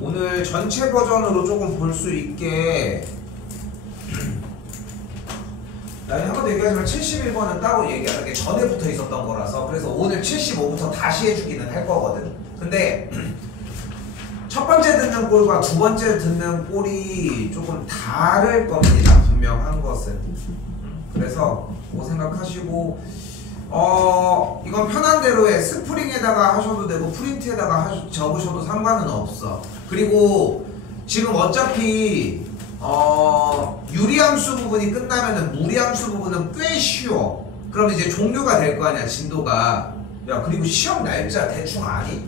오늘 전체 버전으로 조금 볼 수 있게 나 한번 얘기하지만 71번은 따로 얘기하는 게 전에 붙어 있었던 거라서 그래서 오늘 75부터 다시 해주기는 할 거거든. 근데 첫 번째 듣는 꼴과 두 번째 듣는 꼴이 조금 다를 겁니다. 분명한 것은. 그래서 그거 생각하시고 이건 편한 대로에 스프링에다가 하셔도 되고 프린트에다가 적으셔도 상관은 없어. 그리고 지금 어차피 유리함수 부분이 끝나면은 무리함수 부분은 꽤 쉬워. 그럼 이제 종료가 될 거 아니야, 진도가. 야, 그리고 시험 날짜 대충 아니?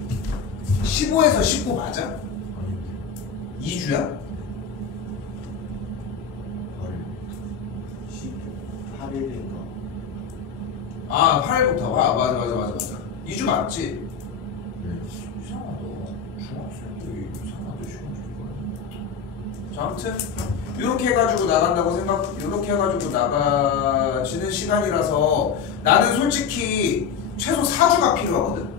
15에서 19 맞아? 2주야? 18일인가? 아, 8일부터. 아, 맞아. 2주 맞지? 네. 이상하다. 중학생들이 이상하다, 시험 줄 거야. 자, 아무튼 이렇게 해가지고 나간다고 이렇게 해가지고 나가지는 시간이라서 나는 솔직히 최소 4주가 필요하거든.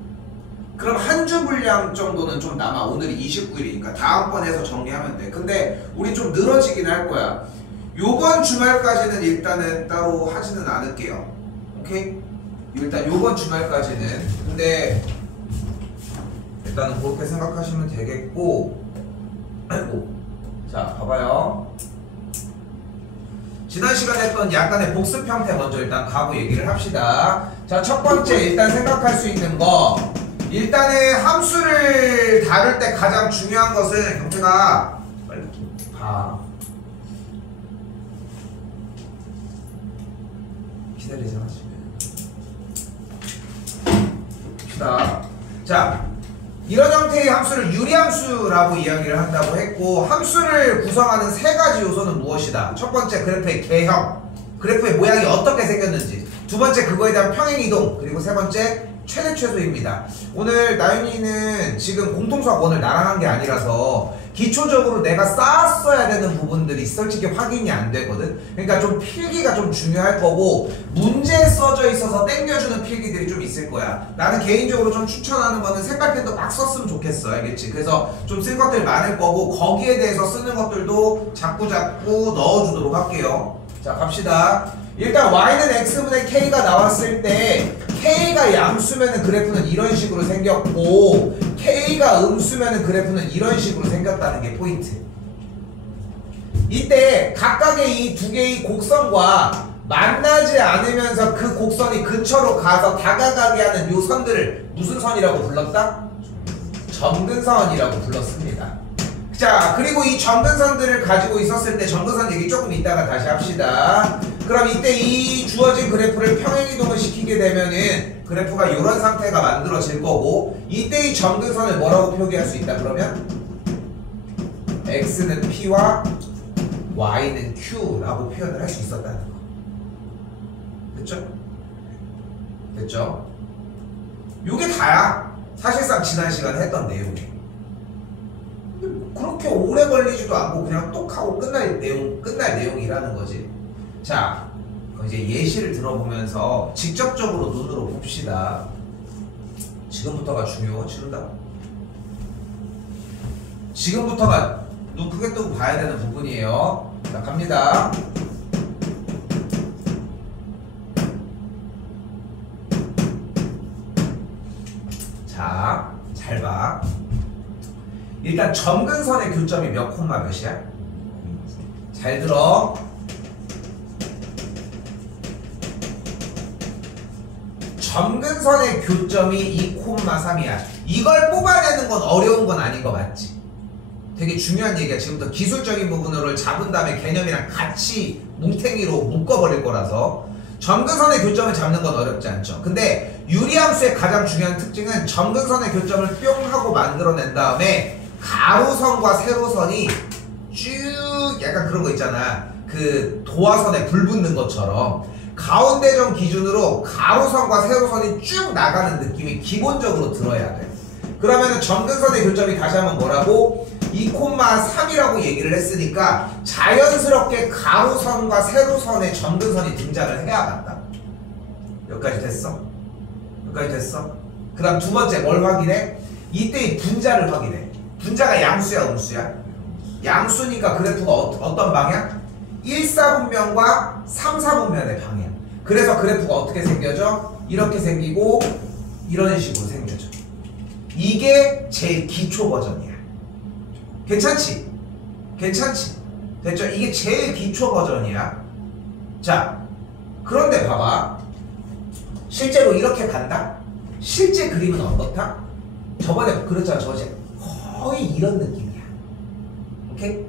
그럼 한 주 분량 정도는 좀 남아. 오늘이 29일이니까 다음번에 서 정리하면 돼. 근데 우리 좀 늘어지긴 할 거야. 요번 주말까지는 일단은 따로 하지는 않을게요. 오케이? 일단 요번 주말까지는. 근데 일단은 그렇게 생각하시면 되겠고. 자, 봐봐요. 지난 시간에 했던 약간의 복습 형태 먼저 일단 가고 얘기를 합시다. 자, 첫 번째 일단 생각할 수 있는 거, 일단은 함수를 다룰 때 가장 중요한 것은 경태가 빨리 봐. 기다리잖아 지금. 자, 이런 형태의 함수를 유리함수라고 이야기를 한다고 했고, 함수를 구성하는 세 가지 요소는 무엇이다? 첫 번째, 그래프의 개형, 그래프의 모양이 어떻게 생겼는지. 두 번째, 그거에 대한 평행이동. 그리고 세 번째, 최대 최소입니다. 오늘 나윤이는 지금 공통수학 원을 나랑 한 게 아니라서 기초적으로 내가 쌓았어야 되는 부분들이 솔직히 확인이 안 되거든. 그러니까 좀 필기가 좀 중요할 거고, 문제에 써져 있어서 땡겨주는 필기들이 좀 있을 거야. 나는 개인적으로 좀 추천하는 거는 색깔펜도 막 썼으면 좋겠어. 알겠지? 그래서 좀 쓸 것들 많을 거고, 거기에 대해서 쓰는 것들도 자꾸 넣어주도록 할게요. 자, 갑시다. 일단 y는 x분의 k가 나왔을 때 k가 양수면은 그래프는 이런 식으로 생겼고, k가 음수면은 그래프는 이런 식으로 생겼다는 게 포인트. 이때 각각의 이 두 개의 곡선과 만나지 않으면서 그 곡선이 근처로 가서 다가가게 하는 요 선들을 무슨 선이라고 불렀다? 점근선이라고 불렀습니다. 자, 그리고 이 점근선들을 가지고 있었을 때 점근선 얘기 조금 이따가 다시 합시다. 그럼 이때 이 주어진 그래프를 평행이동을 시키게 되면은 그래프가 이런 상태가 만들어질 거고, 이때 이 점근선을 뭐라고 표기할 수 있다 그러면? x는 p와 y는 q라고 표현을 할 수 있었다는 거. 됐죠? 됐죠? 요게 다야. 사실상 지난 시간에 했던 내용이. 그렇게 오래 걸리지도 않고 그냥 똑 하고 끝날 내용이라는 거지. 자, 그럼 이제 예시를 들어보면서 직접적으로 눈으로 봅시다. 지금부터가 중요하다. 지금부터가 눈 크게 뜨고 봐야 되는 부분이에요. 자, 갑니다. 자, 잘 봐. 일단 점근선의 교점이 몇 콤마 몇이야? 잘 들어. 점근선의 교점이 2,3이야. 이걸 뽑아내는 건 어려운 건 아닌 거 맞지? 되게 중요한 얘기야. 지금부터 기술적인 부분을 잡은 다음에 개념이랑 같이 뭉탱이로 묶어버릴 거라서 점근선의 교점을 잡는 건 어렵지 않죠. 근데 유리함수의 가장 중요한 특징은 점근선의 교점을 뿅 하고 만들어낸 다음에 가로선과 세로선이 쭉 약간 그런 거 있잖아. 그 도화선에 불 붙는 것처럼 가운데점 기준으로 가로선과 세로선이 쭉 나가는 느낌이 기본적으로 들어야 돼. 그러면은 점근선의 교점이 다시 한번 뭐라고? 2,3이라고 얘기를 했으니까 자연스럽게 가로선과 세로선의 점근선이 등장을 해야 한다. 여기까지 됐어? 여기까지 됐어? 그 다음 두 번째 뭘 확인해? 이때의 분자를 확인해. 분자가 양수야 음수야? 양수니까 그래프가 어떤 방향? 1, 4분면과 3, 4분면의 방향. 그래서 그래프가 어떻게 생겨져? 이렇게 생기고 이런 식으로 생겨져. 이게 제일 기초 버전이야. 괜찮지? 괜찮지? 됐죠? 이게 제일 기초 버전이야. 자, 그런데 봐봐. 실제로 이렇게 간다? 실제 그림은 어떻다? 저번에 그랬잖아. 저번에 거의 이런 느낌이야. 오케이?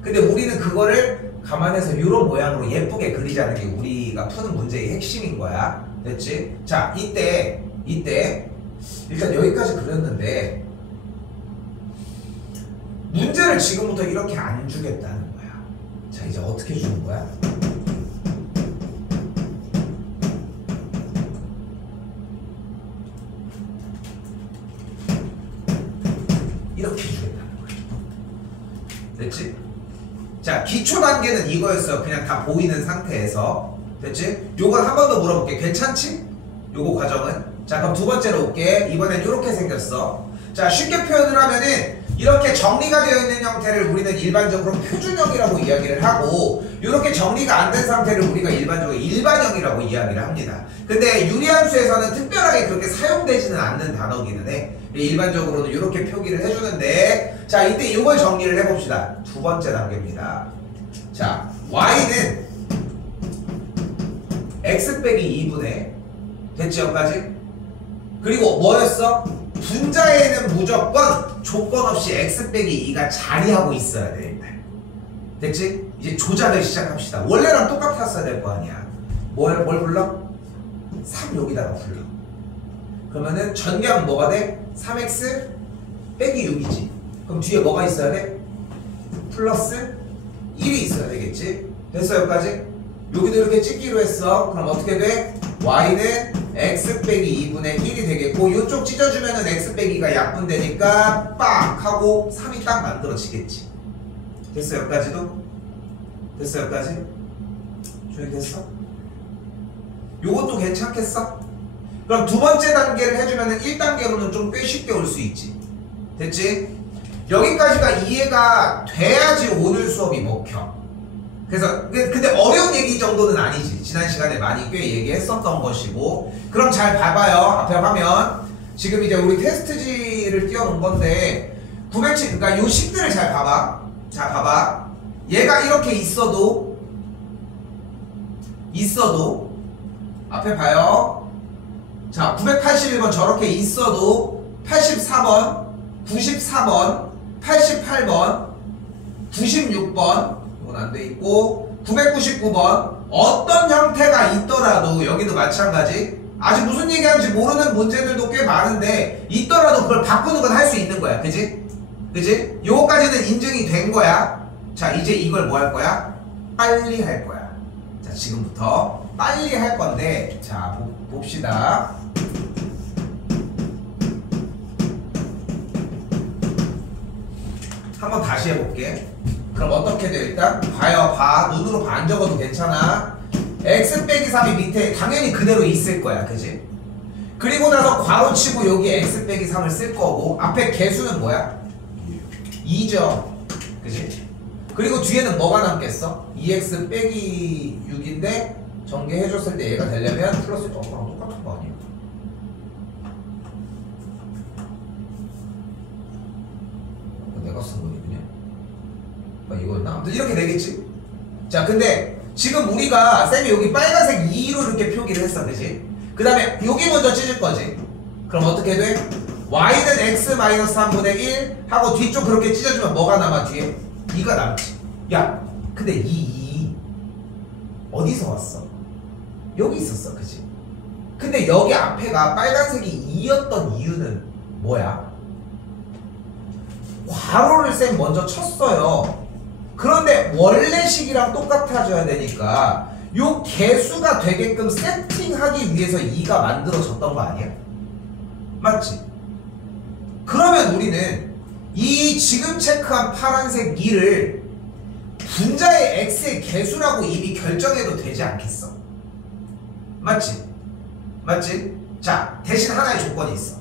근데 우리는 그거를 감안해서 이런 모양으로 예쁘게 그리자는 게 우리가 푸는 문제의 핵심인 거야. 됐지? 자, 이때 일단 여기까지 그렸는데 문제를 지금부터 이렇게 안 주겠다는 거야. 자, 이제 어떻게 주는 거야? 이렇게 주겠다는 거야. 됐지? 자, 기초 단계는 이거였어. 그냥 다 보이는 상태에서. 됐지? 요건 한 번 더 물어볼게. 괜찮지? 요거 과정은. 자, 그럼 두 번째로 올게. 이번엔 요렇게 생겼어. 자, 쉽게 표현을 하면은 이렇게 정리가 되어 있는 형태를 우리는 일반적으로 표준형이라고 이야기를 하고, 이렇게 정리가 안 된 상태를 우리가 일반적으로 일반형이라고 이야기를 합니다. 근데 유리함수에서는 특별하게 그렇게 사용되지는 않는 단어기는 해. 일반적으로는 이렇게 표기를 해주는데, 자, 이때 이걸 정리를 해봅시다. 두 번째 단계입니다. 자, y는 x 빼기 2분의 됐지 여기까지? 그리고 뭐였어? 분자에는 무조건 조건 없이 x 빼기 2가 자리하고 있어야 돼. 됐지? 이제 조작을 시작합시다. 원래랑 똑같았어야 될 거 아니야. 뭘 불러? 3 여기다가 불러. 그러면은 전개하면 뭐가 돼? 3x 빼기 6이지. 그럼 뒤에 뭐가 있어야 돼? 플러스 1이 있어야 되겠지? 됐어 여기까지? 여기도 이렇게 찍기로 했어. 그럼 어떻게 돼? y는 x 빼기 2분의 1이 되겠고, 이쪽 찢어주면은 x 빼기가 약분되니까 빡 하고 3이 딱 만들어지겠지. 됐어 여기까지도? 됐어 여기까지? 조용히 됐어? 요것도 괜찮겠어? 그럼 두 번째 단계를 해주면은 1단계로는 좀 꽤 쉽게 올 수 있지. 됐지? 여기까지가 이해가 돼야지 오늘 수업이 먹혀. 그래서 근데 어려운 얘기 정도는 아니지. 지난 시간에 많이 꽤 얘기했었던 것이고. 그럼 잘 봐봐요. 앞에 화면. 지금 이제 우리 테스트지를 띄워놓은 건데 907, 그러니까 요 식들을 잘 봐봐. 자, 봐봐. 얘가 이렇게 있어도 앞에 봐요. 자, 981번 저렇게 있어도 84번, 94번, 88번, 96번 이건 안 돼 있고 999번 어떤 형태가 있더라도 여기도 마찬가지. 아직 무슨 얘기하는지 모르는 문제들도 꽤 많은데 있더라도 그걸 바꾸는 건 할 수 있는 거야. 그지? 그지? 요거까지는 인증이 된 거야. 자, 이제 이걸 뭐 할 거야? 빨리 할 거야. 자, 지금부터 빨리 할 건데, 자, 봅시다. 한번 다시 해볼게. 그럼 어떻게 돼? 일단 봐요. 봐. 눈으로 안 적어도 괜찮아. x 빼기 3이 밑에 당연히 그대로 있을 거야. 그지? 그리고 나서 괄호치고 여기 x 빼기 3을 쓸 거고, 앞에 개수는 뭐야? 2죠. 그지? 그리고 뒤에는 뭐가 남겠어? 2x 빼기 6인데 전개해줬을 때 얘가 되려면 플러스 저거랑 똑같은 거 아니야? 내가 쓴 거거든요. 이거였나? 아무튼 이렇게 되겠지? 자, 근데 지금 우리가 쌤이 여기 빨간색 2로 이렇게 표기를 했어. 그지? 그 다음에 여기 먼저 찢을 거지? 그럼 어떻게 돼? y는 x-3분의 1 하고 뒤쪽 그렇게 찢어주면 뭐가 남아 뒤에? 2가 남지. 야, 근데 이 어디서 왔어? 여기 있었어. 그지? 근데 여기 앞에가 빨간색이 2였던 이유는 뭐야? 괄호를 쌤 먼저 쳤어요. 그런데 원래 식이랑 똑같아져야 되니까 요 개수가 되게끔 세팅하기 위해서 2가 만들어졌던 거 아니야? 맞지? 그러면 우리는 이 지금 체크한 파란색 2를 분자의 x의 개수라고 이미 결정해도 되지 않겠어? 맞지? 맞지? 자, 대신 하나의 조건이 있어.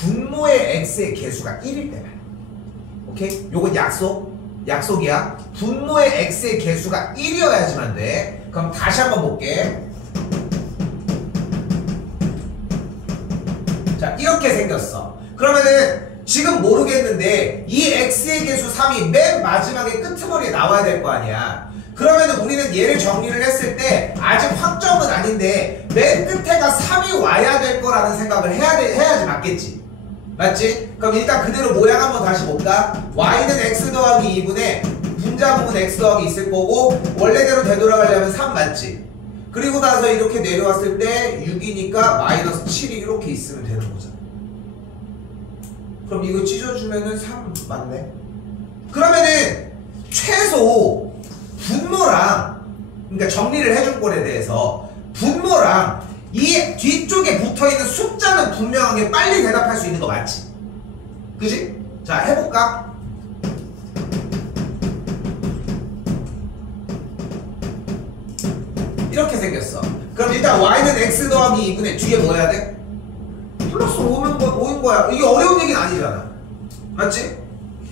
분모의 x의 개수가 1일 때만. 오케이? 요건 약속이야. 분모의 x의 개수가 1이어야지만 돼. 그럼 다시 한번 볼게. 자, 이렇게 생겼어. 그러면은 지금 모르겠는데 이 x의 개수 3이 맨 마지막에 끄트머리에 나와야 될 거 아니야. 그러면은 우리는 얘를 정리를 했을 때 아직 확정은 아닌데 맨 끝에가 3이 와야 될 거라는 생각을 해야지 맞겠지. 맞지? 그럼 일단 그대로 모양 한번 다시 볼까? y는 x 더하기 2분의 분자 부분 x 더하기 있을 거고 원래대로 되돌아가려면 3 맞지? 그리고 나서 이렇게 내려왔을 때 6이니까 마이너스 7이 이렇게 있으면 되는 거잖아. 그럼 이거 찢어주면은 3 맞네? 그러면은 최소 분모랑, 그러니까 정리를 해줄 거에 대해서 분모랑 이 뒤쪽에 붙어있는 숫자는 분명하게 빨리 대답할 수 있는 거 맞지? 그지? 자, 해볼까? 이렇게 생겼어. 그럼 일단 y는 x 더하기 2분의 뒤에 뭐 해야 돼? 플러스 5인 거야. 이게 어려운 얘기는 아니잖아. 맞지?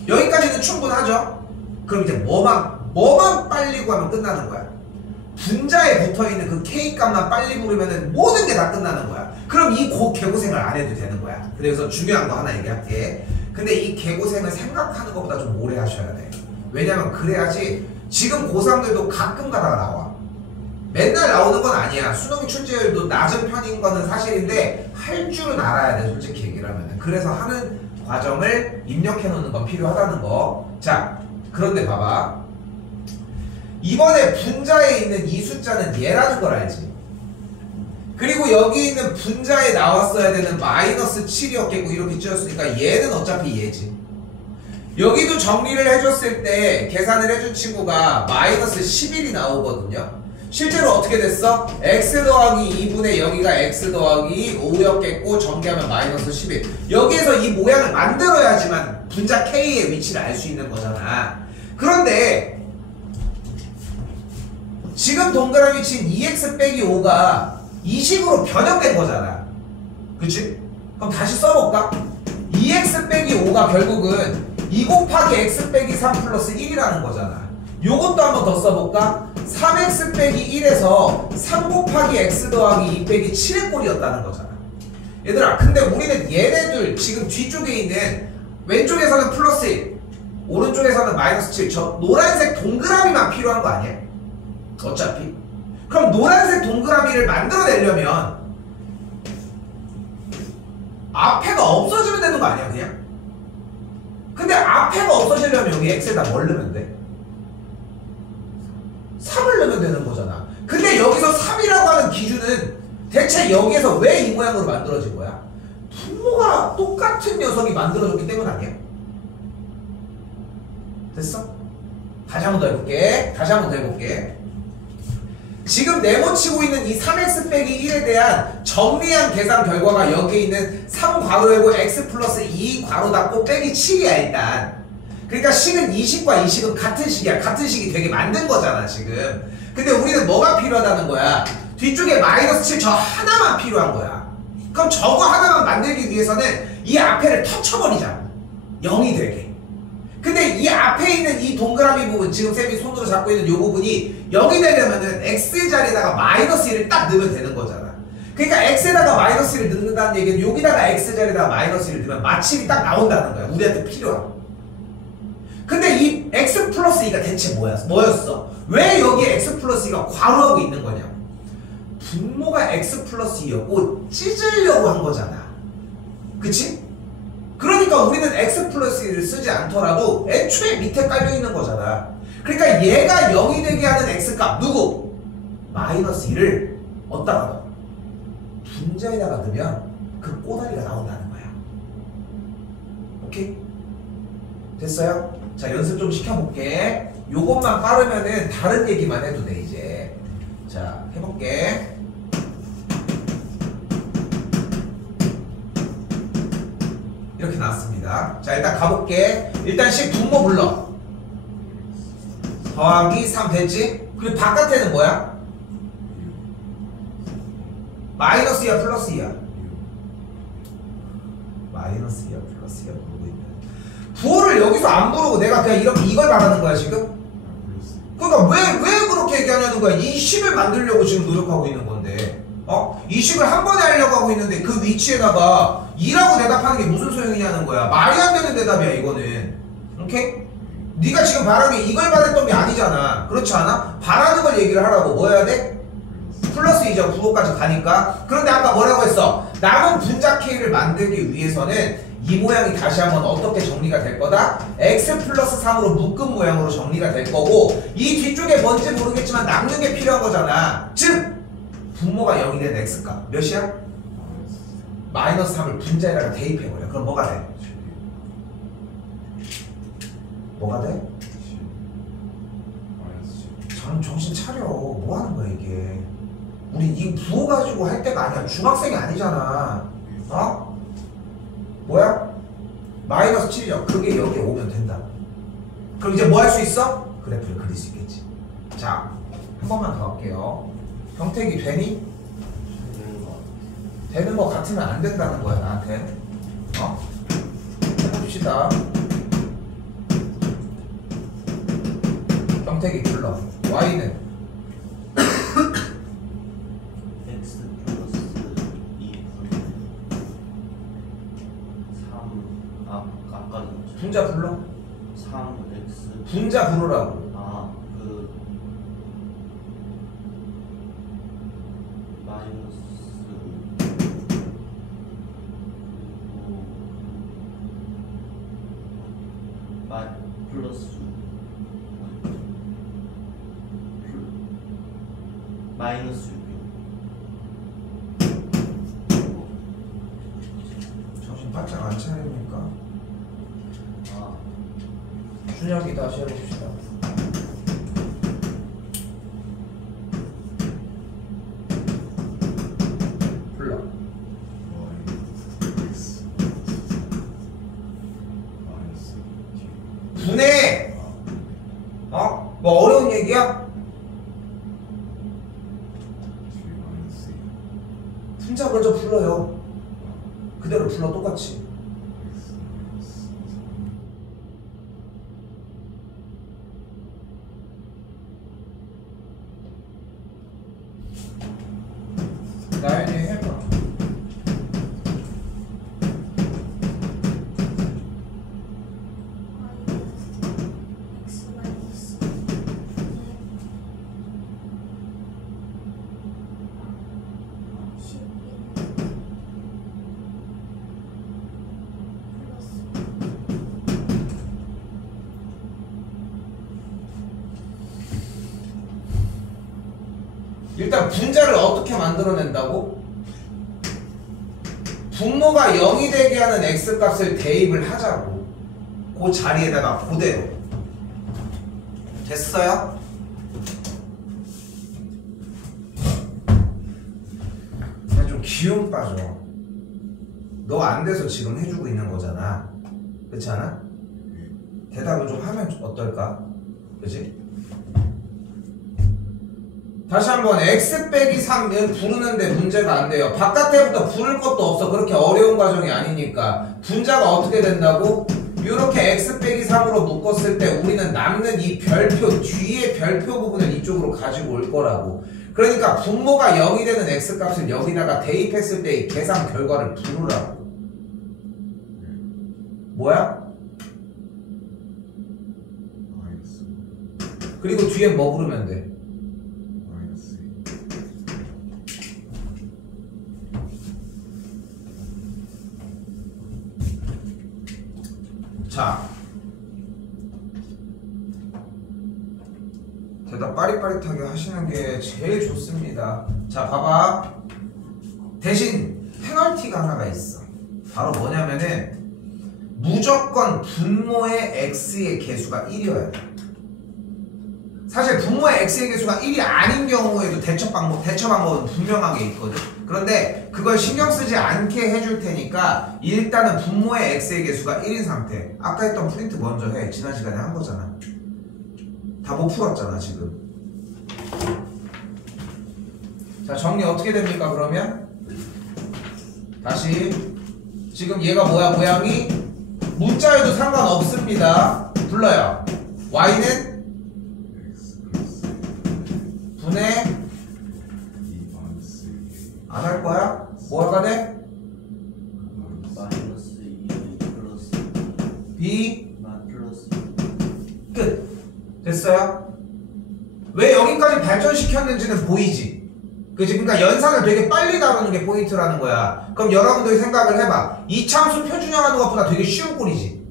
여기까지는 충분하죠? 그럼 이제 뭐만 빨리 구하면 끝나는 거야. 분자에 붙어있는 그 k 값만 빨리 부르면은 모든 게 다 끝나는 거야. 그럼 이 개고생을 안 해도 되는 거야. 그래서 중요한 거 하나 얘기할게. 근데 이 개고생을 생각하는 것보다 좀 오래 하셔야 돼. 왜냐면 그래야지 지금 고3들도 가끔 가다가 나와. 맨날 나오는 건 아니야. 수능 출제율도 낮은 편인 거는 사실인데 할 줄은 알아야 돼, 솔직히 얘기를 하면은. 그래서 하는 과정을 입력해 놓는 건 필요하다는 거. 자, 그런데 봐봐. 이번에 분자에 있는 이 숫자는 얘라는 걸 알지? 그리고 여기 있는 분자에 나왔어야 되는 마이너스 7이었겠고 이렇게 찢었으니까 얘는 어차피 얘지. 여기도 정리를 해줬을 때 계산을 해준 친구가 마이너스 11이 나오거든요. 실제로 어떻게 됐어? x 더하기 2분의 여기가 x 더하기 5였겠고 전개하면 마이너스 11. 여기에서 이 모양을 만들어야지만 분자 k의 위치를 알 수 있는 거잖아. 그런데 지금 동그라미 친 2x 빼기 5가 이 식으로 변형된 거잖아. 그치? 그럼 다시 써볼까? 2x 빼기 5가 결국은 2 곱하기 x 빼기 3 플러스 1이라는 거잖아. 요것도 한번 더 써볼까? 3x 빼기 1에서 3 곱하기 x 더하기 2 빼기 7의 꼴이었다는 거잖아. 얘들아, 근데 우리는 얘네들 지금 뒤쪽에 있는 왼쪽에서는 플러스 1, 오른쪽에서는 마이너스 7, 저 노란색 동그라미만 필요한 거 아니야? 어차피. 그럼 노란색 동그라미를 만들어내려면 앞에가 없어지면 되는 거 아니야, 그냥? 근데 앞에가 없어지려면 여기 x에다 뭘 넣으면 돼? 3을 넣으면 되는 거잖아. 근데 여기서 3이라고 하는 기준은 대체 여기에서 왜 이 모양으로 만들어진 거야? 분모가 똑같은 녀석이 만들어졌기 때문 아니야? 됐어? 다시 한 번 더 해볼게. 지금 네모치고 있는 이 3x 빼기 1에 대한 정리한 계산 결과가 여기 있는 3 괄호이고 x 플러스 2 괄호 닫고 빼기 7이야 일단. 그러니까 식은 이 식과 이 식은 같은 식이야. 같은 식이 되게 만든 거잖아 지금. 근데 우리는 뭐가 필요하다는 거야? 뒤쪽에 마이너스 7 저 하나만 필요한 거야. 그럼 저거 하나만 만들기 위해서는 이 앞에를 터쳐버리자. 0이 되게. 근데 이 앞에 있는 이 동그라미 부분, 지금 쌤이 손으로 잡고 있는 이 부분이 0이 되려면은 x 자리에다가 마이너스 1을 딱 넣으면 되는 거잖아. 그러니까 x에다가 마이너스 1을 넣는다는 얘기는 여기다가 x 자리에다가 마이너스 1을 넣으면 마침이 딱 나온다는 거야. 우리한테 필요한. 근데 이 x 플러스 2가 대체 뭐였어? 왜 여기에 x 플러스 2가 괄호하고 있는 거냐? 분모가 x 플러스 2였고 찢으려고 한 거잖아. 그치? 그러니까 우리는 x 플러스 1을 쓰지 않더라도 애초에 밑에 깔려있는 거잖아. 그러니까 얘가 0이 되게 하는 x값 누구? 마이너스 1을 어디다가 넣어? 분자에다가 넣으면 그 꼬다리가 나온다는 거야. 오케이? 됐어요? 자, 연습 좀 시켜볼게. 요것만 빠르면은 다른 얘기만 해도 돼 이제. 자, 해볼게. 이렇게 나왔습니다. 자, 일단 가볼게. 일단 식 분모 불러. 더하기 3 됐지? 그리고 바깥에는 뭐야? 마이너스 2야 플러스 2야? 마이너스 2야 플러스 2야 모르고 있네. 부호를 이거를 여기서 안 부르고 내가 그냥 이렇게 이걸 말하는 거야 지금? 그러니까 왜 그렇게 얘기하냐는 거야. 이 식을 만들려고 지금 노력하고 있는 건데 이 식을 한 번에 하려고 하고 있는데 그 위치에다가 2라고 대답하는 게 무슨 소용이냐는 거야. 말이 안 되는 대답이야 이거는. 오케이? 네가 지금 바라는 게 이걸 말했던 게 아니잖아. 그렇지 않아? 바라는 걸 얘기를 하라고. 뭐 해야 돼? 플러스 2자 부호까지 가니까. 그런데 아까 뭐라고 했어? 남은 분자 K를 만들기 위해서는 이 모양이 다시 한번 어떻게 정리가 될 거다? x 플러스 3으로 묶은 모양으로 정리가 될 거고 이 뒤쪽에 뭔지 모르겠지만 남는 게 필요한 거잖아. 즉 분모가 0이 된 x값 몇이야? 마이너스 3을 분자에다가 대입해버려. 그럼 뭐가 돼? 뭐가 돼? 저는 정신 차려. 뭐 하는 거야 이게. 우리 이 부호 가지고 할 때가 아니야. 중학생이 아니잖아. 어? 뭐야? 마이너스 7이죠. 그게 여기에 오면 된다. 그럼 이제 뭐 할 수 있어? 그래프를 그릴 수 있겠지. 자, 한 번만 더 할게요. 형택이 되니? 되는 거 같으면 안 된다는 거야 나한테. 해봅시다. 형택이 불러. y는 x 플러스 2분의 3 아까 분자 불러. 3x 분자 부르라고. 그 마이너스 그리고 플러스 마이너스 6이요. 정신 바짝 안 차립니까? 준혁이 다시 해봅시다. 불러. 분해! 뭐 어려운 얘기야? 분자 먼저 불러요. 그대로 불러 똑같이. 나연이 해봐. 일단 분자를 어떻게 만들어낸다고? 분모가 0이 되게 하는 x값을 대입을 하자고. 그 자리에다가 그대로. 됐어요? 그냥 좀 기운 빠져. 너 안 돼서 지금 해주고 있는 거잖아. 그렇지 않아? 대답을 좀 하면 어떨까? 그치? 다시 한번 x 빼기 3은 부르는데 문제가 안 돼요. 바깥에부터 부를 것도 없어. 그렇게 어려운 과정이 아니니까. 분자가 어떻게 된다고? 이렇게 x 빼기 3으로 묶었을 때 우리는 남는 이 별표 뒤에 별표 부분을 이쪽으로 가지고 올 거라고. 그러니까 분모가 0이 되는 x값을 여기다가 대입했을 때 이 계산 결과를 부르라고. 뭐야? 그리고 뒤에 뭐 부르면 돼? 자, 대답 빠릿빠릿하게 하시는 게 제일 좋습니다. 자, 봐봐. 대신 페널티가 하나가 있어. 바로 뭐냐면은 무조건 분모의 x의 개수가 1이어야 돼. 사실 분모의 x의 개수가 1이 아닌 경우에도 대처 방법은 분명하게 있거든. 그런데 그걸 신경 쓰지 않게 해줄 테니까 일단은 분모의 x의 개수가 1인 상태. 아까 했던 프린트 먼저 해. 지난 시간에 한 거잖아. 다 못 풀었잖아 지금. 자, 정리 어떻게 됩니까 그러면? 다시 지금 얘가 뭐야? 모양이 문자여도 상관없습니다. 불러요. y는 분의 안 할 거야? 뭐가 돼? 마이너스 2 플러스 b 플러스 끝. 됐어요? 왜 여기까지 발전시켰는지는 보이지? 그치? 그러니까 연산을 되게 빨리 다루는 게 포인트라는 거야. 그럼 여러분들이 생각을 해봐. 이차함수 표준형하는 것보다 되게 쉬운 꼴이지.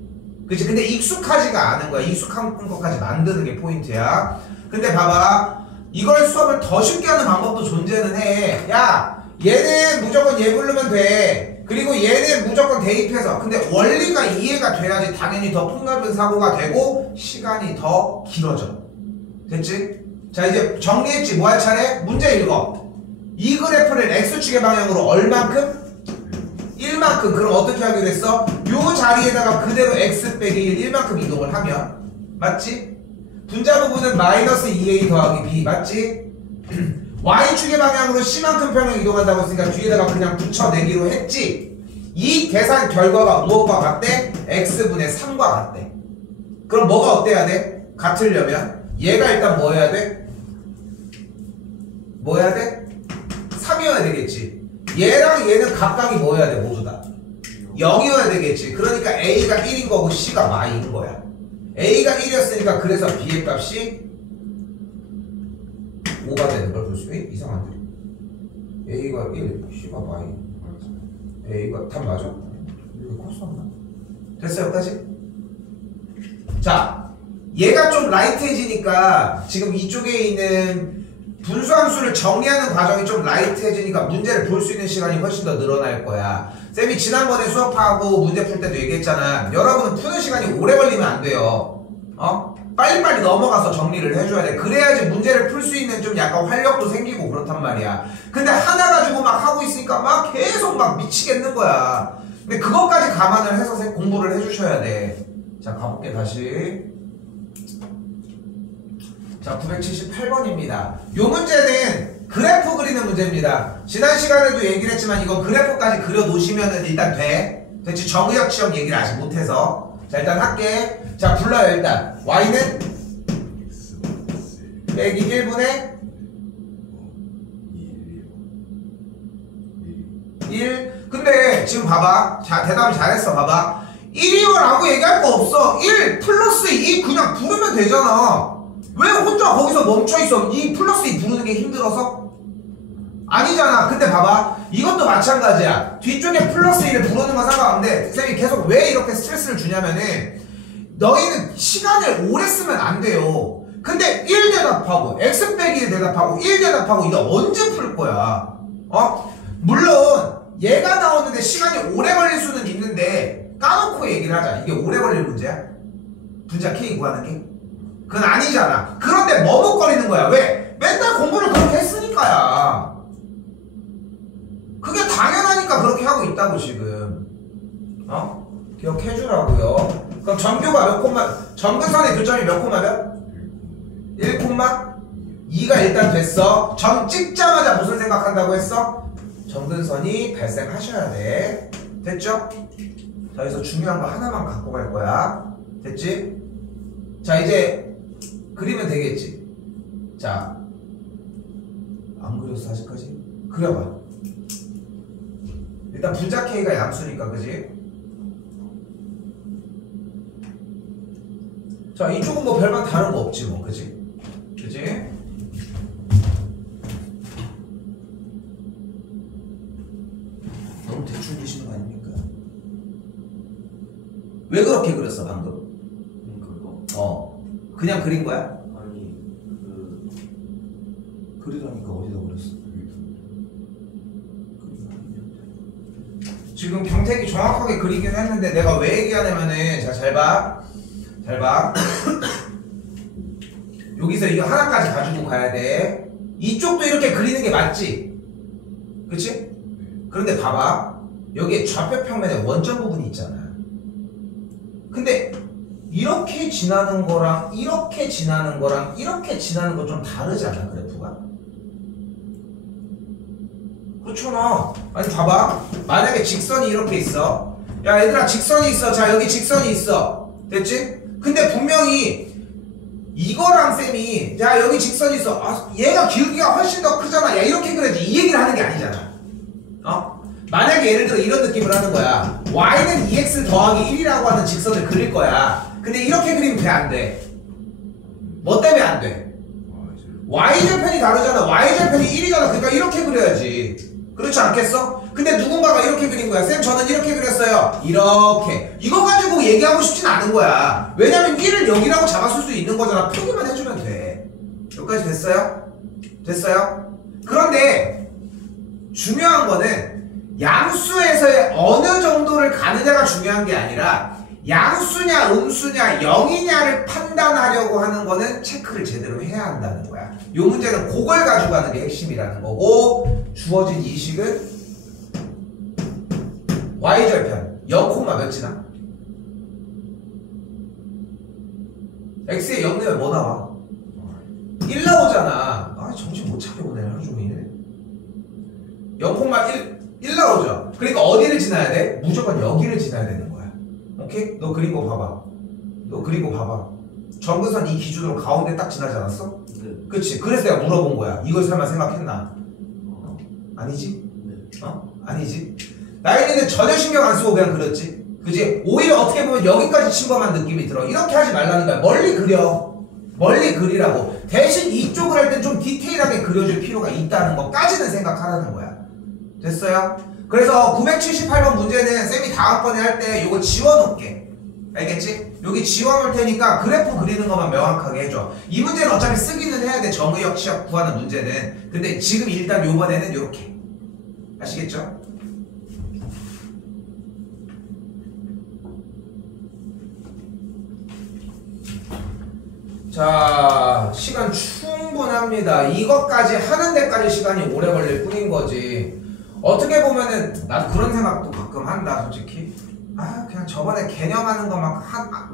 그치? 근데 익숙하지가 않은 거야. 익숙한 것까지 만드는 게 포인트야. 근데 봐봐. 이걸 수업을 더 쉽게 하는 방법도 존재는 해. 야, 얘는 무조건 얘 부르면 돼. 그리고 얘는 무조건 대입해서. 근데 원리가 이해가 돼야지 당연히 더 폭넓은 사고가 되고 시간이 더 길어져. 됐지? 자, 이제 정리했지? 뭐 할 차례? 문제 읽어. 이 그래프를 x축의 방향으로 얼만큼? 1만큼. 그럼 어떻게 하기로 했어? 요 자리에다가 그대로 x 빼기 1, 1만큼 이동을 하면 맞지? 분자 부분은 마이너스 2a 더하기 b 맞지? y축의 방향으로 c만큼 평행 이동한다고 했으니까 뒤에다가 그냥 붙여내기로 했지? 이 계산 결과가 무엇과 같대? x분의 3과 같대. 그럼 뭐가 어때야 돼? 같으려면 얘가 일단 뭐 해야 돼? 뭐 해야 돼? 3이어야 되겠지. 얘랑 얘는 각각이 뭐 해야 돼? 모두 다 0이어야 되겠지. 그러니까 a가 1인 거고 c가 y인 거야. a가 1이었으니까 그래서 b의 값이 5가 되는 걸 볼 수 있어. 이상한데? a가 1, c가 y. a가 답 맞아? 이거 코스 없나? 됐어 여기까지? 자, 얘가 좀 라이트해지니까 지금 이쪽에 있는 분수함수를 정리하는 과정이 좀 라이트해지니까 문제를 볼 수 있는 시간이 훨씬 더 늘어날 거야. 쌤이 지난번에 수업하고 문제 풀 때도 얘기했잖아. 여러분은 푸는 시간이 오래 걸리면 안 돼요. 빨리빨리 넘어가서 정리를 해줘야 돼. 그래야지 문제를 풀 수 있는 좀 약간 활력도 생기고 그렇단 말이야. 근데 하나 가지고 막 하고 있으니까 막 계속 막 미치겠는 거야. 근데 그것까지 감안을 해서 공부를 해주셔야 돼. 자, 가볼게 다시. 자, 978번입니다. 요 문제는 그래프 그리는 문제입니다. 지난 시간에도 얘기를 했지만 이건 그래프까지 그려 놓으시면은 일단 돼. 됐지? 정의역 취업 얘기를 아직 못해서. 자, 일단 할게. 자, 불러요 일단. y는 빼기 1분의 1. 근데 지금 봐봐. 자, 대답을 잘했어. 봐봐. 1이요라고 얘기할 거 없어. 1 플러스 2 그냥 부르면 되잖아. 왜 혼자 거기서 멈춰있어? 이 플러스 2 부르는 게 힘들어서? 아니잖아. 근데 봐봐. 이것도 마찬가지야. 뒤쪽에 플러스 1을 부르는 건 상관없는데 쌤이 계속 왜 이렇게 스트레스를 주냐면은 너희는 시간을 오래 쓰면 안 돼요. 근데 1 대답하고 x 빼기 1 대답하고 1 대답하고 이거 언제 풀 거야? 물론 얘가 나오는데 시간이 오래 걸릴 수는 있는데 까놓고 얘기를 하자. 이게 오래 걸릴 문제야? 분자 K 구하는 게? 그건 아니잖아. 그런데 머뭇거리는 거야. 왜? 맨날 공부를 그렇게 했으니까야. 그게 당연하니까 그렇게 하고 있다고 지금. 기억해주라고요. 그럼 점교가 몇 콤마, 점근선의 교점이 몇 콤마다? 1,2가 일단 됐어. 점 찍자마자 무슨 생각한다고 했어? 점근선이 발생하셔야 돼. 됐죠? 자, 여기서 중요한 거 하나만 갖고 갈 거야. 됐지? 자, 이제 그리면 되겠지. 자, 안 그렸어 아직까지? 그려봐. 일단 분자 K가 양수니까, 그지? 자, 이쪽은 뭐 별반 다른 거 없지 뭐, 그지? 그지? 너무 대충 그리시는 거 아닙니까? 왜 그렇게 그렸어 방금? 그거? 그냥 그린 거야? 아니 그리라니까 어디다 그렸어? 지금 경택이 정확하게 그리긴 했는데 내가 왜 얘기하냐면은 자, 잘 봐. 여기서 이거 하나까지 가지고 가야 돼. 이쪽도 이렇게 그리는 게 맞지? 그치? 그런데 봐봐. 여기에 좌표 평면에 원점 부분이 있잖아. 근데 이렇게 지나는 거랑 이렇게 지나는 거랑 이렇게 지나는 거 좀 다르잖아, 그래프가. 그렇잖아. 아니 봐봐. 만약에 직선이 이렇게 있어. 야 얘들아 직선이 있어. 자 여기 직선이 있어. 됐지? 근데 분명히 이거랑 쌤이 야 여기 직선이 있어. 아 얘가 기울기가 훨씬 더 크잖아. 야 이렇게 그려야지. 이 얘기를 하는 게 아니잖아. 어? 만약에 예를 들어 이런 느낌을 하는 거야. y는 2x 더하기 1이라고 하는 직선을 그릴 거야. 근데 이렇게 그리면 돼 안 돼? 뭐 때문에 안 돼? y절편이 다르잖아. y절편이 1이잖아. 그러니까 이렇게 그려야지. 그렇지 않겠어? 근데 누군가가 이렇게 그린 거야. 쌤 저는 이렇게 그렸어요. 이렇게. 이거 가지고 얘기하고 싶진 않은 거야. 왜냐면 1을 여기라고 잡았을 수 있는 거잖아. 표기만 해주면 돼. 여기까지 됐어요? 됐어요? 그런데 중요한 거는 양수에서의 어느 정도를 가느냐가 중요한 게 아니라 양수냐 음수냐 0이냐를 판단하려고 하는 거는 체크를 제대로 해야 한다는 거야. 이 문제는 그걸 가지고 가는 게 핵심이라는 거고, 주어진 이식은 y절편 0, 몇 지나? x에 0 넣으면 뭐 나와? 1 나오잖아. 아 정신 못 차려 보네 하루 종일. 0,1 나오죠. 그러니까 어디를 지나야 돼? 무조건 여기를 지나야 되는 거야. 오케이? 너 그린 거 봐봐. 너 그린 거 봐봐. 정근선 이 기준으로 가운데 딱 지나지 않았어? 네. 그치? 그래서 내가 물어본 거야. 이걸 설마 생각했나? 아니지? 네. 아니지? 나인이는 전혀 신경 안 쓰고 그냥 그렸지? 그치? 오히려 어떻게 보면 여기까지 침범한 느낌이 들어. 이렇게 하지 말라는 거야. 멀리 그려. 멀리 그리라고. 대신 이쪽을 할 땐 좀 디테일하게 그려줄 필요가 있다는 것까지는 생각하라는 거야. 됐어요? 그래서 978번 문제는 쌤이 다음번에 할 때 이거 지워놓을게. 알겠지? 여기 지워놓을 테니까 그래프 그리는 것만 명확하게 해줘. 이 문제는 어차피 쓰기는 해야 돼. 정의역 시역 구하는 문제는. 근데 지금 일단 요번에는 요렇게. 아시겠죠? 자, 시간 충분합니다. 이것까지 하는 데까지 시간이 오래 걸릴 뿐인 거지. 어떻게 보면은 나도 그런 생각도 가끔 한다 솔직히. 아 그냥 저번에 개념하는 거 막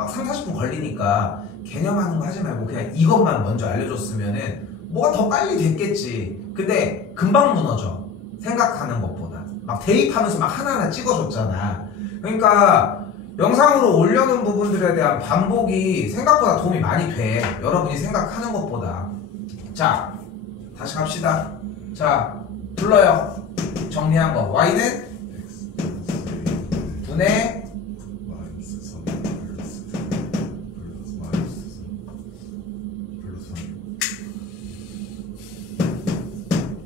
3, 40분 걸리니까 개념하는 거 하지 말고 그냥 이것만 먼저 알려줬으면은 뭐가 더 빨리 됐겠지. 근데 금방 무너져. 생각하는 것보다. 막 대입하면서 막 하나하나 찍어줬잖아. 그러니까 영상으로 올려놓은 부분들에 대한 반복이 생각보다 도움이 많이 돼. 여러분이 생각하는 것보다. 자 다시 갑시다. 자 불러요. 정리한 거. y는 분의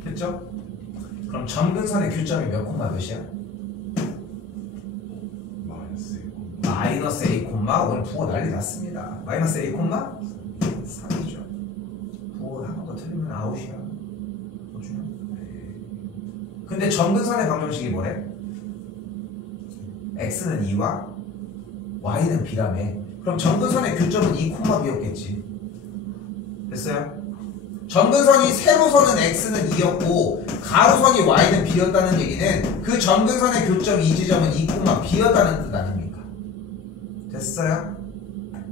됐죠? 그럼 점근선의 교점이 몇 콤마 몇이야? 마이너스 A 콤마. 오늘 부호 난리 났습니다. 마이너스 A 콤마 3이죠. 부호 한 번 더 틀리면 아웃이야. 근데 점근선의 방정식이 뭐래? x는 2와 y는 b라며. 그럼 점근선의 교점은 2, b였겠지. 됐어요? 점근선이 세로선은 x는 2였고 가로선이 y는 b였다는 얘기는 그 점근선의 교점 이 지점은 2, b였다는 뜻 아닙니까? 됐어요?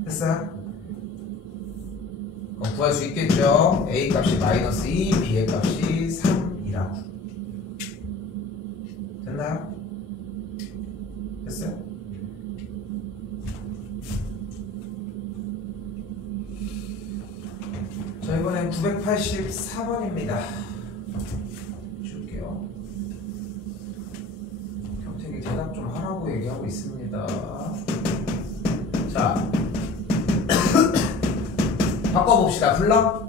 됐어요? 그럼 구할 수 있겠죠? a 값이 마이너스 2, b의 값이 3이라고. 됐나요? 됐어요? 자 이번엔 984번입니다. 줄게요. 경택이 대답 좀 하라고 얘기하고 있습니다. 자 바꿔봅시다. 불러?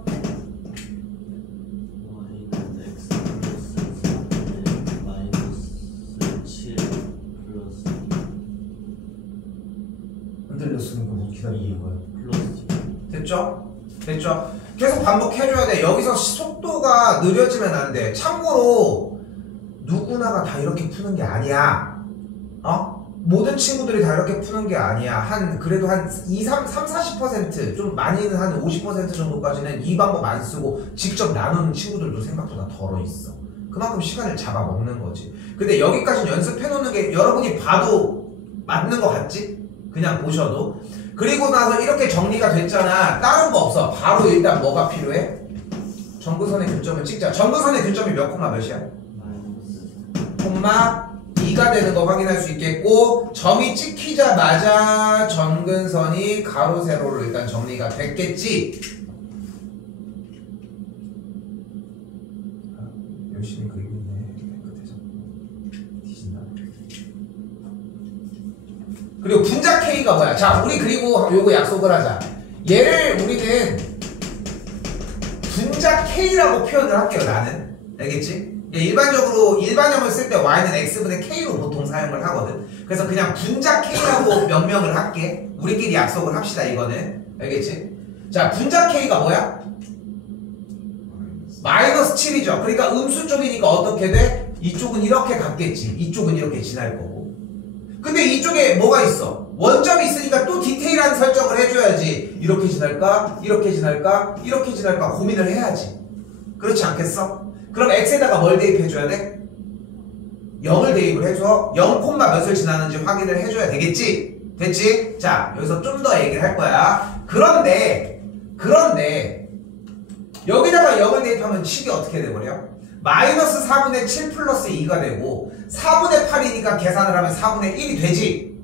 흔들렸으니까 못 기다리는 거야. 됐죠? 됐죠? 계속 반복해줘야 돼. 여기서 속도가 느려지면 안 돼. 참고로 누구나가 다 이렇게 푸는 게 아니야. 모든 친구들이 다 이렇게 푸는 게 아니야. 그래도 한 40% 좀 많이는 한 50% 정도까지는 이 방법 안 쓰고 직접 나누는 친구들도 생각보다 덜어 있어. 그만큼 시간을 잡아먹는 거지. 근데 여기까지는 연습해놓는 게 여러분이 봐도 맞는 거 같지? 그냥 보셔도. 그리고 나서 이렇게 정리가 됐잖아. 다른 거 없어. 바로 일단 뭐가 필요해? 점근선의 교점을 찍자. 점근선의 교점이 몇 콤마 몇이야? 콤마 2. 2가 되는 거 확인할 수 있겠고 점이 찍히자마자 점근선이 가로 세로로 일단 정리가 됐겠지. 열심히 그리고 있네. 끝에서 뒤진다. 그리고 분자 K가 뭐야? 자, 우리 그리고 요거 약속을 하자. 얘를 우리는 분자 K라고 표현을 할게요. 나는. 알겠지? 일반적으로 일반형을 쓸 때 y는 x분의 k로 보통 사용을 하거든. 그래서 그냥 분자 k라고 명명을 할게. 우리끼리 약속을 합시다. 이거는. 알겠지? 자, 분자 k가 뭐야? 마이너스 7이죠. 그러니까 음수 쪽이니까 어떻게 돼? 이쪽은 이렇게 갔겠지. 이쪽은 이렇게 지날 거고. 근데 이쪽에 뭐가 있어? 원점이 있으니까 또 디테일한 설정을 해줘야지. 이렇게 지날까? 이렇게 지날까? 이렇게 지날까? 고민을 해야지. 그렇지 않겠어? 그럼 x에다가 뭘 대입해줘야 돼? 0을 대입을 해줘. 0, 몇을 지나는지 확인을 해줘야 되겠지? 됐지? 자, 여기서 좀 더 얘기를 할 거야. 그런데 여기다가 0을 대입하면 식이 어떻게 돼버려? 마이너스 4분의 7 플러스 2가 되고 4분의 8이니까 계산을 하면 4분의 1이 되지.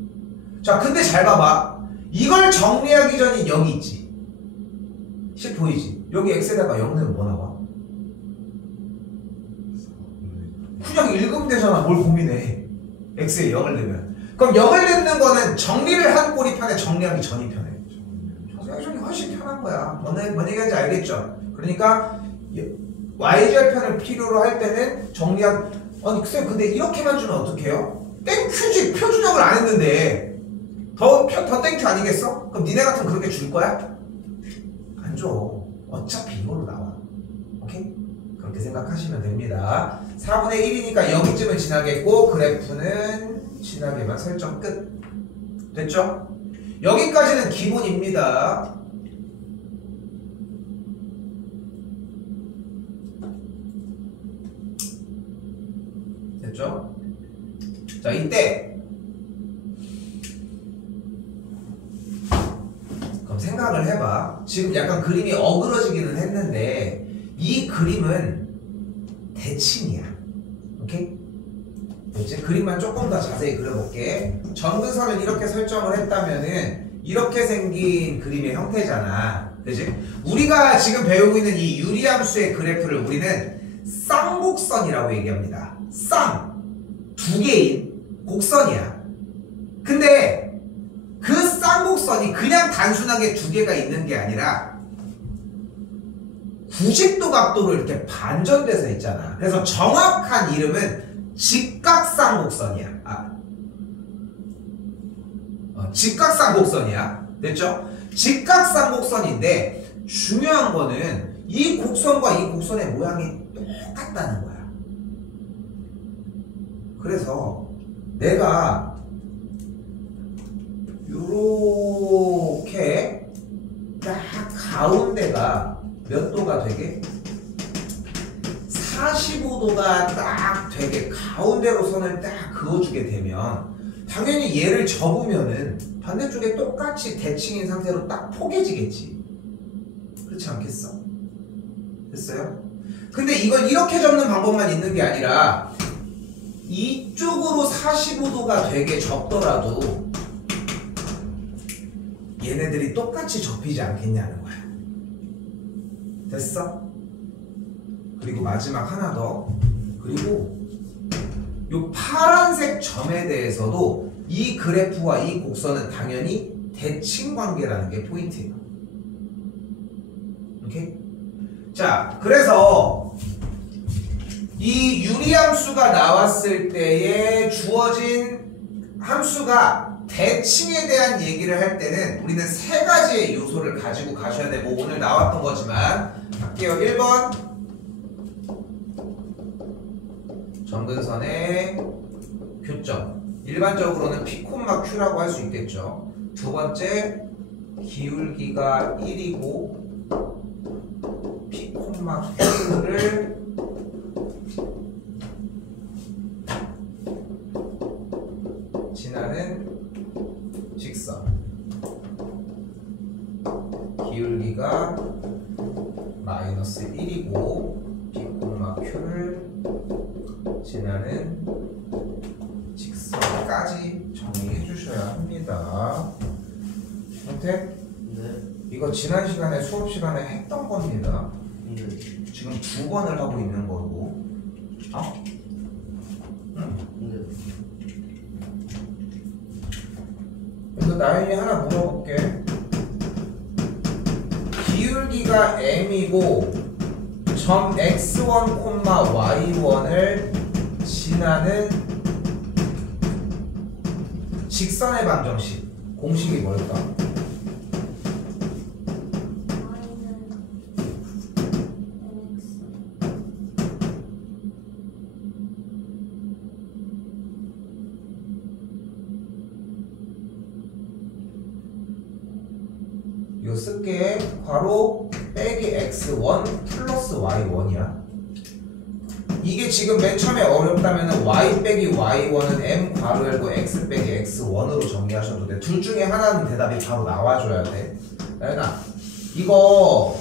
자, 근데 잘 봐봐. 이걸 정리하기 전에 0이 있지. 10 보이지? 여기 x에다가 0 넣으면 뭐 나와? 그냥 읽으면 되잖아. 뭘 고민해. x에 0을 넣으면. 그럼 0을 넣는 거는 정리를 한 꼴이 편해, 정리하기 전이 편해. 정리하기 훨씬 편한 거야. 뭔 얘기하는지 알겠죠? 그러니까 y절편을 필요로 할 때는 정리한. 아니 글쎄요, 근데 이렇게만 주면 어떡해요? 땡큐지. 표준형을 안 했는데 더 땡큐 아니겠어? 그럼 니네 같으면 그렇게 줄 거야? 안 줘. 어차피 이걸로 나와. 오케이? 그렇게 생각하시면 됩니다. 4분의 1이니까 여기쯤은 지나겠고 그래프는 지나게만 설정 끝. 됐죠? 여기까지는 기본입니다. 됐죠? 자, 이때 그럼 생각을 해봐. 지금 약간 그림이 어그러지기는 했는데 이 그림은 대칭이야. 오케이? 이제 그림만 조금 더 자세히 그려볼게. 점근선을 이렇게 설정을 했다면은 이렇게 생긴 그림의 형태잖아. 그치? 우리가 지금 배우고 있는 이 유리함수의 그래프를 우리는 쌍곡선이라고 얘기합니다. 쌍! 두 개인 곡선이야. 근데 그 쌍곡선이 그냥 단순하게 두 개가 있는 게 아니라 90도 각도로 이렇게 반전돼서 있잖아. 그래서 정확한 이름은 직각쌍곡선이야. 직각쌍곡선이야. 됐죠? 직각쌍곡선인데 중요한 거는 이 곡선과 이 곡선의 모양이 똑같다는 거야. 그래서 내가 요렇게 딱 가운데가 몇 도가 되게? 45도가 딱 되게 가운데로 선을 딱 그어주게 되면 당연히 얘를 접으면은 반대쪽에 똑같이 대칭인 상태로 딱 포개지겠지. 그렇지 않겠어? 됐어요? 근데 이건 이렇게 접는 방법만 있는 게 아니라 이쪽으로 45도가 되게 접더라도 얘네들이 똑같이 접히지 않겠냐는 거야. 됐어? 그리고 마지막 하나 더. 그리고 요 파란색 점에 대해서도 이 그래프와 이 곡선은 당연히 대칭 관계라는 게 포인트예요. 오케이? 자, 그래서 이 유리함수가 나왔을 때에 주어진 함수가 대칭에 대한 얘기를 할 때는 우리는 세 가지의 요소를 가지고 가셔야 되고 오늘 나왔던 거지만 갈게요. 1번 점근선의 교점, 일반적으로는 P, Q라고 할 수 있겠죠. 두 번째 기울기가 1이고 P, Q를 지나는 직선, 기울기가 마이너스 1이고 P, Q를 지나는 여기까지 정리해 주셔야 합니다. 형태? 네. 이거 지난 시간에 수업 시간에 했던 겁니다. 네. 지금 2번을 하고 있는 거고. 어? 응. 네. 그래서 나연이 하나 물어볼게. 기울기가 m이고 점 x1, y1을 지나는 직선의 방정식 공식이 뭘까? 이거 쓸게. 괄호 빼기 x1 플러스 y1이야. 이게 지금 맨 처음에 어렵다면 y 빼기 y1은 m 괄호 열고 x 빼기 x1으로 정리하셔도 돼. 둘 중에 하나는 대답이 바로 나와줘야 돼. 나연아, 이거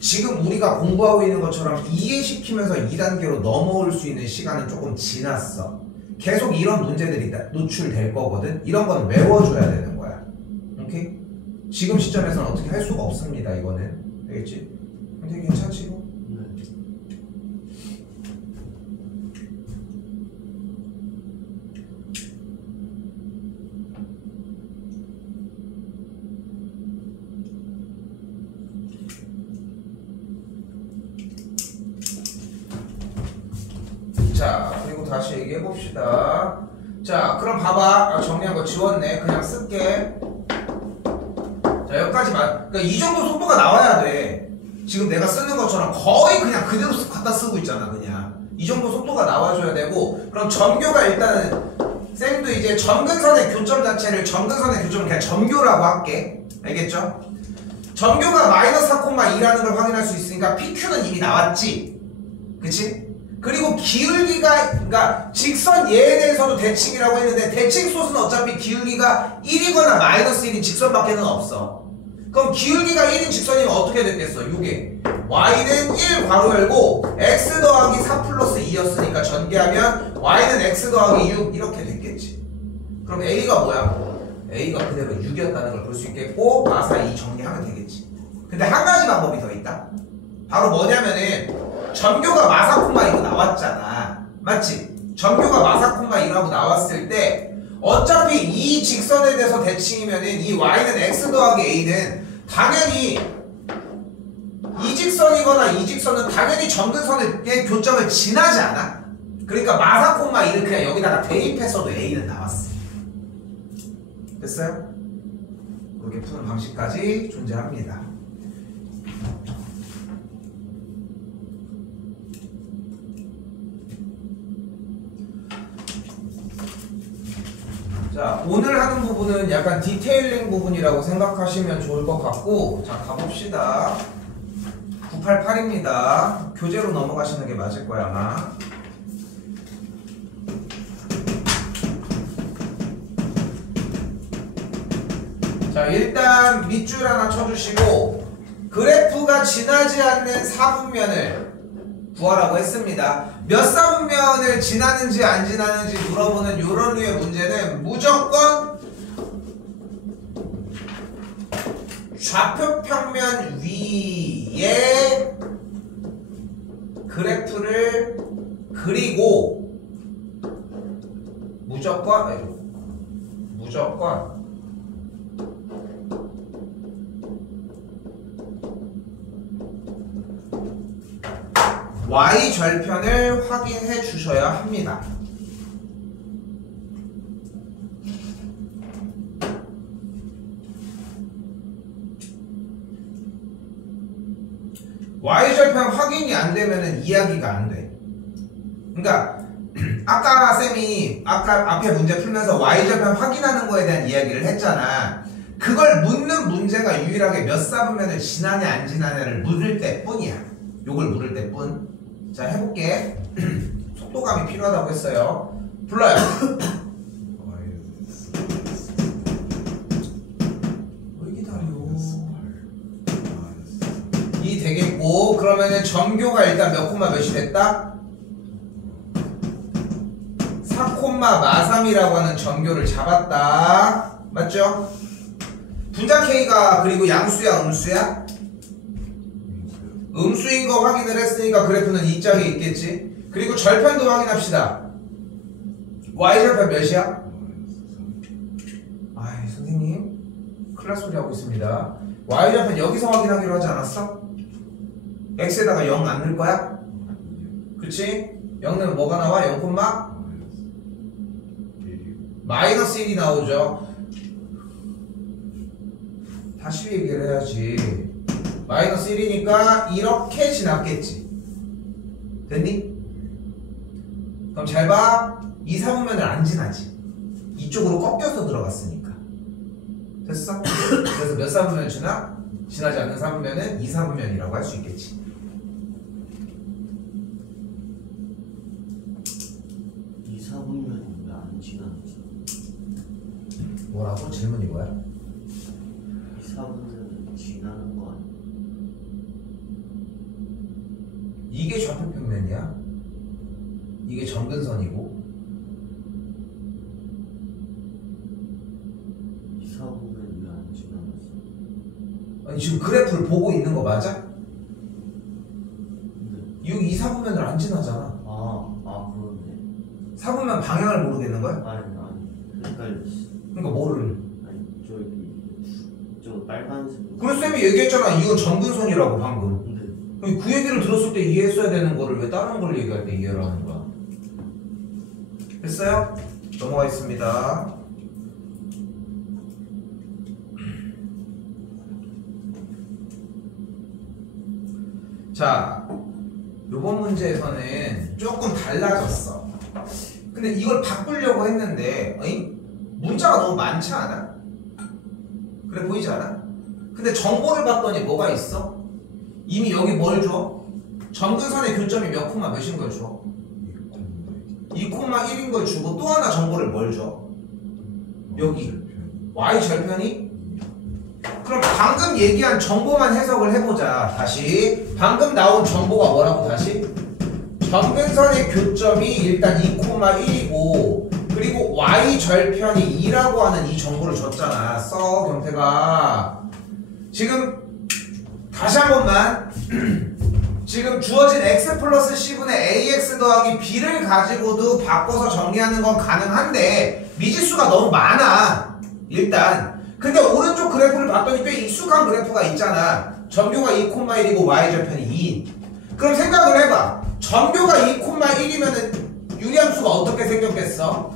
지금 우리가 공부하고 있는 것처럼 이해시키면서 2단계로 넘어올 수 있는 시간은 조금 지났어. 계속 이런 문제들이 노출될 거거든. 이런 건 외워줘야 되는 거야. 오케이? 지금 시점에서는 어떻게 할 수가 없습니다. 이거는 되겠지? 근데 괜찮지? 이거? 네. 자, 그리고 다시 얘기해 봅시다. 자, 그럼 봐봐. 정리한 거 지웠네. 그냥 쓸게. 자, 여기까지만. 그러니까 이 정도 속도가 나와야 돼. 지금 내가 쓰는 것처럼 거의 그냥 그대로 갖다 쓰고 있잖아, 그냥. 이 정도 속도가 나와줘야 되고. 그럼 점교가 일단은 쌤도 이제 점근선의 교점 자체를 점근선의 교점을 그냥 점교라고 할게. 알겠죠? 점교가 마이너스 4,2라는 걸 확인할 수 있으니까 PQ는 이미 나왔지. 그치? 그리고 기울기가, 그러니까 직선 얘에 대해서도 대칭이라고 했는데 대칭 소수는 어차피 기울기가 1이거나 마이너스 1인 직선밖에는 없어. 그럼 기울기가 1인 직선이면 어떻게 됐겠어? 요게 y는 1 괄호 열고 x 더하기 4 플러스 2였으니까 전개하면 y는 x 더하기 6 이렇게 됐겠지. 그럼 a가 뭐야? a가 그대로 6이었다는 걸 볼 수 있겠고 마사 2 정리하면 되겠지. 근데 한 가지 방법이 더 있다. 바로 뭐냐면은 점교가 마사 콤마 2로 나왔잖아. 맞지? 점교가 마사 콤마 2라고 나왔을 때 어차피 이 직선에 대해서 대칭이면은 이 y는 x 더하기 a는 당연히 이 직선이거나 이 직선은 당연히 점근선의 교점을 지나지 않아? 그러니까 마사 콤마 2를 그냥 여기다가 대입했어도 a는 나왔어. 됐어요? 그렇게 푸는 방식까지 존재합니다. 자, 오늘 하는 부분은 약간 디테일링 부분이라고 생각하시면 좋을 것 같고, 자, 가봅시다. 988입니다. 교재로 넘어가시는 게 맞을 거야, 아마. 자, 일단 밑줄 하나 쳐주시고, 그래프가 지나지 않는 사분면을 구하라고 했습니다. 몇 사분면을 지나는지 안 지나는지 물어보는 요런 류의 문제는 무조건 좌표 평면 위에 그래프를 그리고 무조건 y절편을 확인해 주셔야 합니다. y절편 확인이 안 되면은 이야기가 안 돼. 그러니까 아까 쌤이 아까 앞에 문제 풀면서 y절편 확인하는 거에 대한 이야기를 했잖아. 그걸 묻는 문제가 유일하게 몇 사분면을 지나냐 안 지나냐를 물을 때뿐이야. 요걸 물을 때뿐. 자, 해볼게. 속도감이 필요하다고 했어요. 불러요. 왜 기다려? 이 되겠고, 그러면은 점교가 일단 몇 콤마 몇이 됐다? 4, 마삼이라고 하는 전교를 잡았다. 맞죠? 분자 K가 그리고 양수야 음수야? 음수인 거 확인을 했으니까 그래프는 이 짝에 있겠지. 그리고 절편도 확인합시다. Y절편 몇이야? 아이 선생님 클라스 소리 하고 있습니다. Y절편 여기서 확인하기로 하지 않았어? X에다가 0 안 넣을 거야? 그치? 0 넣으면 뭐가 나와? 0, 마이너스 1이 나오죠. 다시 얘기를 해야지. 마이너스 1이니까 이렇게 지났겠지. 됐니? 그럼 잘 봐. 2, 3분면을 안 지나지. 이쪽으로 꺾여서 들어갔으니까. 됐어? 그래서 몇 3분면 지나? 지나지 않는 3분면은 2, 3분면이라고 할 수 있겠지. 이 4분면이 왜 안 지나지? 뭐라고? 질문이 뭐야? 이 4분면은 지나는 거 아니야? 이게 좌표평면이야. 이게 정근선이고. 이 4분면이 왜 안 지나갔어? 아니 지금 그래프를 보고 있는 거 맞아? 근데 6, 2, 4분면을 안 지나잖아. 그러네. 4분면 방향을 모르겠는 거야? 아니 헷갈렸어. 그러니까 뭐를? 아니 저 빨간색. 그럼 쌤이 얘기했잖아. 이건 정근선이라고 방금. 근데 그 얘기를 들었을 때 이해했어야 되는 거를 왜 다른 걸 얘기할 때 이해를 하는 거야? 됐어요? 넘어가겠습니다. 자, 요번 문제에서는 조금 달라졌어. 근데 이걸 바꾸려고 했는데 문자가 너무 많지 않아? 그래 보이지 않아? 근데 정보를 봤더니 뭐가 있어? 이미 여기 뭘 줘? 정근선의 교점이 몇 콤마 몇인 걸 줘? 2,1인 걸 주고 또 하나 정보를 뭘 줘? 여기 Y절편이? 그럼 방금 얘기한 정보만 해석을 해보자. 다시 방금 나온 정보가 뭐라고 다시? 정근선의 교점이 일단 2,1이고 그리고 Y절편이 2라고 하는 이 정보를 줬잖아. 써 경태가. 지금 다시 한 번만 지금 주어진 x 플러스 c분의 ax 더하기 b를 가지고도 바꿔서 정리하는 건 가능한데 미지수가 너무 많아 일단. 근데 오른쪽 그래프를 봤더니 꽤 익숙한 그래프가 있잖아. 전교가 2,1이고 y절편이 2인. 그럼 생각을 해봐. 전교가 2,1이면은 유리함수가 어떻게 생겼겠어?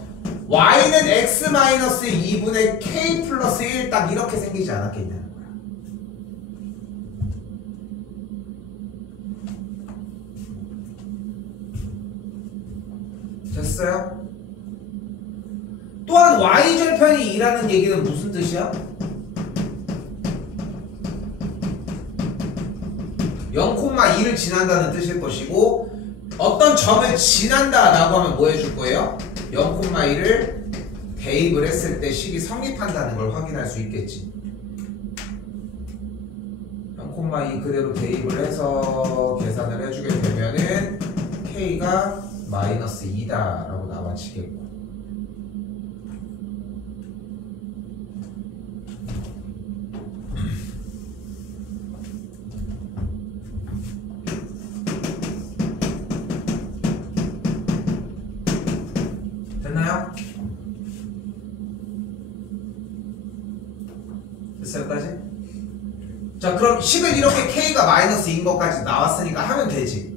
y는 x-2분의 k 플러스 1 딱 이렇게 생기지 않았겠냐. 됐어요? 또한 y절편이 2라는 얘기는 무슨 뜻이야? 0,2를 지난다는 뜻일 것이고 어떤 점을 지난다 라고 하면 뭐 해줄 거예요? 0,2를 대입을 했을 때 식이 성립한다는 걸 확인할 수 있겠지. 0,2 그대로 대입을 해서 계산을 해주게 되면은 k가 마이너스 2다 라고 나와지겠고. 됐나요? 됐어요 여기까지? 자 그럼 식은 이렇게 k가 마이너스 2인 것까지 나왔으니까 하면 되지.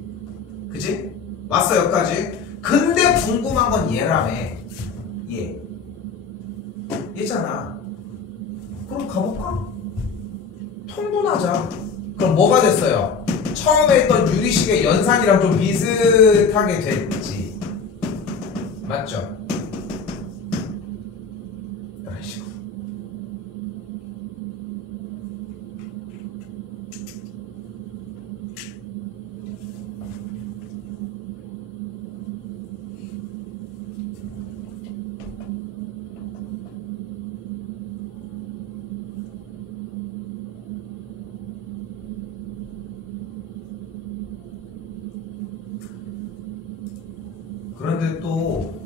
그치? 왔어 여기까지. 근데 궁금한 건 얘라며. 얘잖아. 그럼 가볼까? 통분하자. 그럼 뭐가 됐어요? 처음에 했던 유리식의 연산이랑 좀 비슷하게 됐지. 맞죠? 이런 식으로. 그런데 또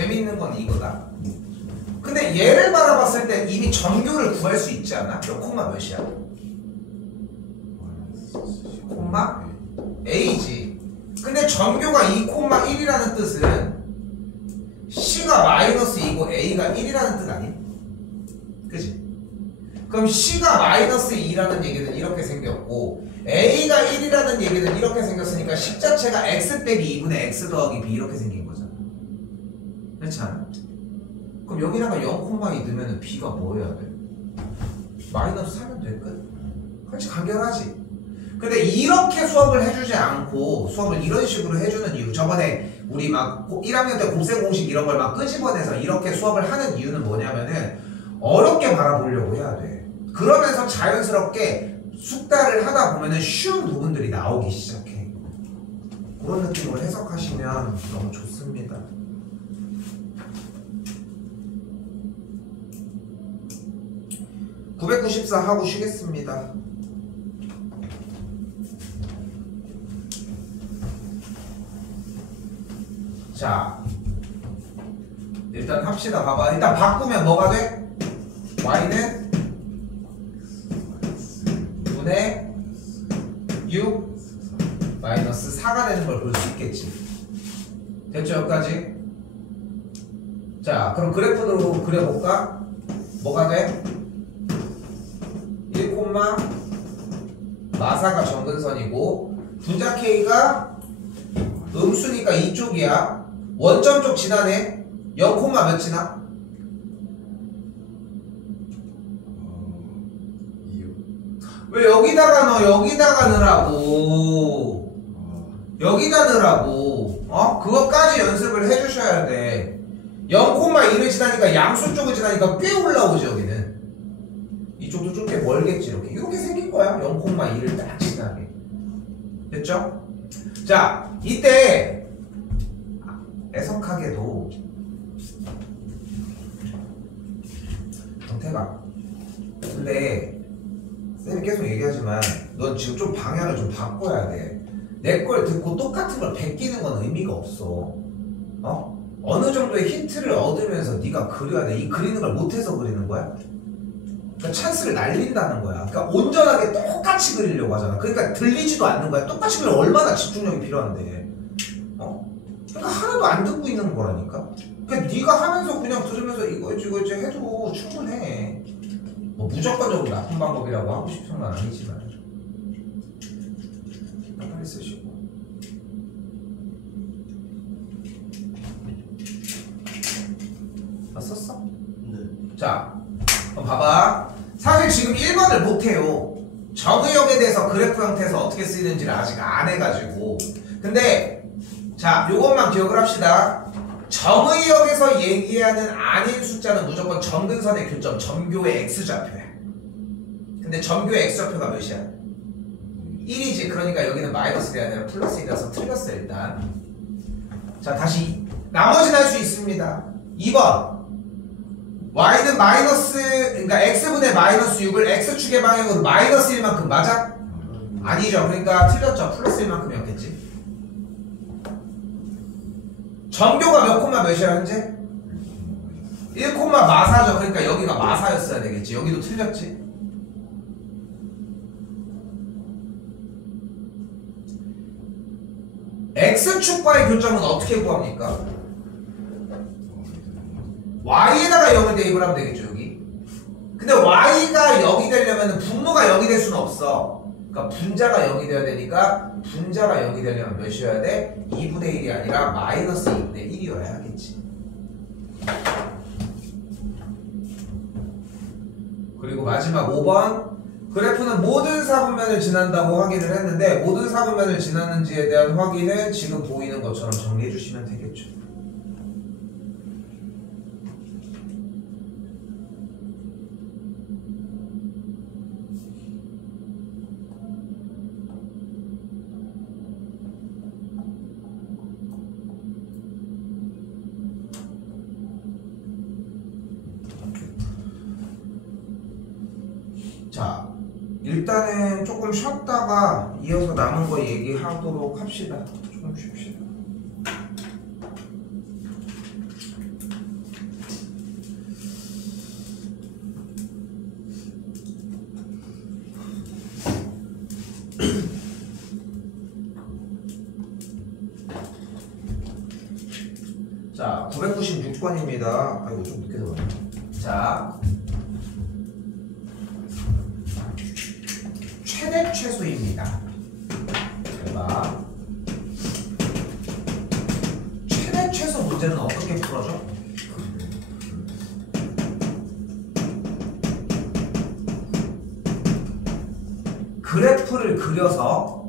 재밌는 건 이거다. 근데 얘를 바라봤을 때 이미 정교를 구할 수 있지 않아? 몇 콤마 몇이야? 콤마 A지. 근데 정교가 2,1이라는 뜻은 C가 마이너스 2고 A가 1이라는 뜻 아니? 그치? 그럼 C가 마이너스 2라는 얘기는 이렇게 생겼고 A가 1이라는 얘기는 이렇게 생겼으니까 식 자체가 X 빼기 2분의 X 더하기 B 이렇게 생긴 거잖아. 그렇지 않아? 그럼 여기다가 0,2 넣으면 B가 뭐 해야 돼? 마이너스 3면 될 듯? 그렇지, 간결하지. 근데 이렇게 수업을 해주지 않고 수업을 이런 식으로 해주는 이유, 저번에 우리 막 1학년 때 곱셈 공식 이런 걸 막 끄집어내서 이렇게 수업을 하는 이유는 뭐냐면은 어렵게 바라보려고 해야 돼. 그러면서 자연스럽게 숙달을 하다 보면은 쉬운 부분들이 나오기 시작해. 그런 느낌으로 해석하시면 너무 좋습니다. (994) 하고 쉬겠습니다. 자, 일단 합시다. 봐봐. 일단 바꾸면 뭐가 돼? y는 분의 6 마이너스 4가 되는 걸 볼 수 있겠지. 됐죠? 여기까지? 자, 그럼 그래프로 그려볼까? 뭐가 돼? 1, 마사가 정근선이고 분자 K가 음수니까 이쪽이야. 원점 쪽 지나네. 0, 몇 지나? 2요. 왜 여기다가 넣어? 여기다가 넣으라고. 여기다 넣으라고. 그것까지 연습을 해주셔야 돼. 0,1을 지나니까 양수 쪽을 지나니까 꽤 올라오지 여기는. 이쪽도 좀 꽤 멀겠지. 이렇게 생긴 거야. 0,1을 딱 지나게. 됐죠? 자, 이때 애석하게도 정태가, 근데 쌤이 계속 얘기하지만 넌 지금 좀 방향을 좀 바꿔야 돼. 내 걸 듣고 똑같은 걸 베끼는 건 의미가 없어. 어느 정도의 힌트를 얻으면서 네가 그려야 돼. 이 그리는 걸 못해서 그리는 거야? 그러니까 찬스를 날린다는 거야. 그러니까 온전하게 똑같이 그리려고 하잖아. 그러니까 들리지도 않는 거야. 똑같이 그리면 얼마나 집중력이 필요한데. 그러니까 하나도 안 듣고 있는 거라니까. 그러니까 네가 하면서 그냥 들으면서 이거지 해도 충분해. 뭐 무조건적으로 나쁜 방법이라고 하고 싶은 건 아니지만. 빨리 쓰시고. 다 썼어? 네. 자, 그럼 봐봐. 사실 지금 1번을 못해요. 정의역에 대해서 그래프 형태에서 어떻게 쓰이는지를 아직 안 해가지고. 근데 자, 요것만 기억을 합시다. 정의역에서 얘기하는 아닌 숫자는 무조건 정근선의 교점, 점교의 x좌표야. 근데 점교의 x좌표가 몇이야? 1이지. 그러니까 여기는 마이너스가 아니라 플러스이라서 틀렸어 일단. 자, 다시 나머지는 할 수 있습니다. 2번 y는 마이너스, 그러니까 x분의 마이너스 6을 x축의 방향으로 마이너스 1만큼 맞아? 아니죠. 그러니까 틀렸죠. 플러스 1만큼이었겠지. 정교가 몇 콤마 몇이야 현재? 1 마사죠. 그러니까 여기가 마사였어야 되겠지. 여기도 틀렸지. x축과의 교점은 어떻게 구합니까? y에다가 0을 대입을 하면 되겠죠 여기. 근데 y가 0이 되려면 분모가 0이 될 수는 없어. 그러니까 분자가 0이 돼야 되니까 분자가 0이 되려면 몇이어야 돼? 2분의 1이 아니라 마이너스 2분의 1이어야 하겠지. 그리고 마지막 5번 그래프는 모든 사분면을 지난다고 확인을 했는데 모든 사분면을 지났는지에 대한 확인은 지금 보이는 것처럼 정리해 주시면 되겠죠. 자, 일단은 조금 쉬었다가 이어서 남은 거 얘기하도록 합시다. 조금 쉽시다. 6번입니다. 아이고 좀 늦게 들어왔네. 자, 최대 최소입니다. 잘 봐. 최대 최소 문제는 어떻게 풀어져? 그래프를 그려서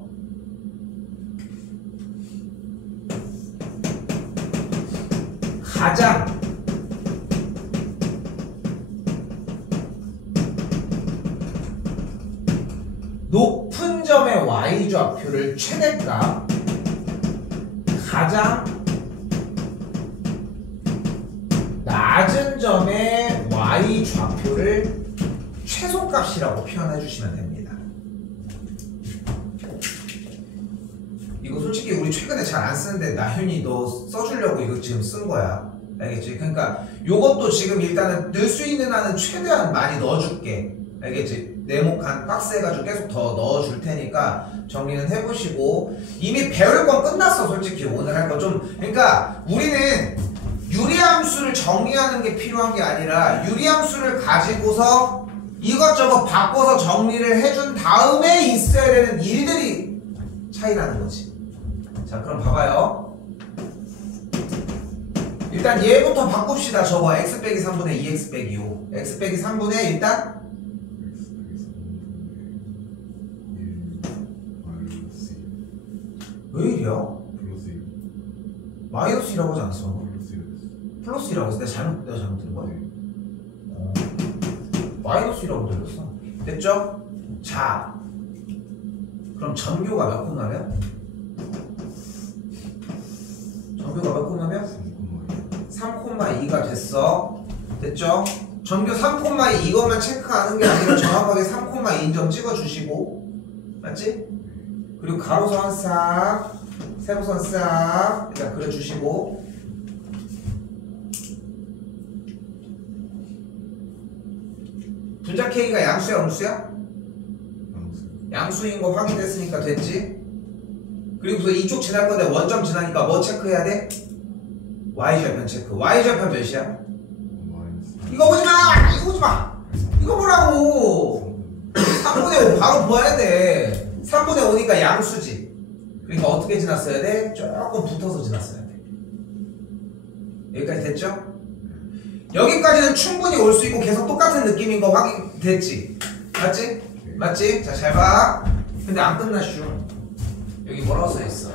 가장 높은 점의 y좌표를 최대값, 가장 낮은 점의 y좌표를 최소값이라고 표현해 주시면 됩니다. 이거 솔직히 우리 최근에 잘 안 쓰는데 나윤이 너 써주려고 이거 지금 쓴 거야. 알겠지? 그러니까 요것도 지금 일단은 넣을 수 있는 한은 최대한 많이 넣어줄게. 알겠지? 네모칸 박스 해가지고 계속 더 넣어줄 테니까 정리는 해보시고, 이미 배울 건 끝났어. 솔직히 오늘 할 거 좀, 그러니까 우리는 유리함수를 정리하는 게 필요한 게 아니라 유리함수를 가지고서 이것저것 바꿔서 정리를 해준 다음에 있어야 되는 일들이 차이라는 거지. 자, 그럼 봐봐요. 일단 얘부터 바꿉시다. 저거 x 빼기 3분의 2x 빼기 5. x 빼기 3분의 일단 왜 이래요? 마이너스 1이라고 하지 않았어? 플러스 1이라고 했어. 내가 잘못 들은 거야? 마이너스 1이라고 들렸어. 됐죠? 자, 그럼 전교가 몇 콤마면? 전교가 몇 콤마면? 3,2가 됐어. 됐죠? 전교 3,2 이것만 체크하는 게 아니라 정확하게 3,2인 점 찍어주시고, 맞지? 그리고 가로선 싹, 세로선 싹 일단 그려주시고, 분자 K가 양수야 음수야? 양수인 거 확인됐으니까 됐지? 그리고서 이쪽 지날 건데 원점 지나니까 뭐 체크해야 돼? y좌편 체크. y좌편 몇이야? 이거 보지마! 이거 보지마! 이거 보라고! 3분의 5 바로 보아야 돼. 3분의 5니까 양수지. 그러니까 어떻게 지났어야 돼? 조금 붙어서 지났어야 돼. 여기까지 됐죠? 여기까지는 충분히 올 수 있고 계속 똑같은 느낌인 거 확인됐지? 맞지? 맞지? 자, 잘 봐. 근데 안 끝났슈. 여기 뭐라고 써있어?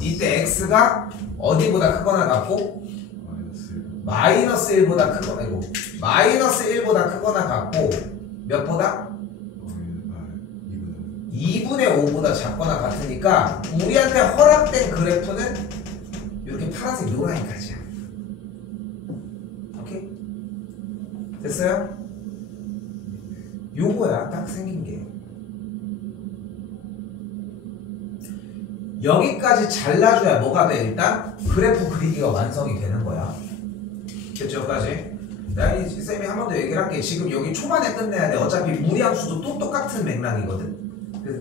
이때 x가 어디보다 크거나 같고 마이너스 1보다 크거나, 이거 마이너스 1보다 크거나 같고 몇보다? 2분의 5보다 작거나 같으니까 우리한테 허락된 그래프는 이렇게 파란색 요 라인까지야. 오케이? 됐어요? 요거야 딱 생긴 게. 여기까지 잘라줘야 뭐가 돼? 일단 그래프 그리기가 완성이 되는 거야. 됐죠? 여기까지. 내가 이 쌤이 한 번 더 얘기를 할게. 지금 여기 초반에 끝내야 돼. 어차피 무리함수도 또 똑같은 맥락이거든.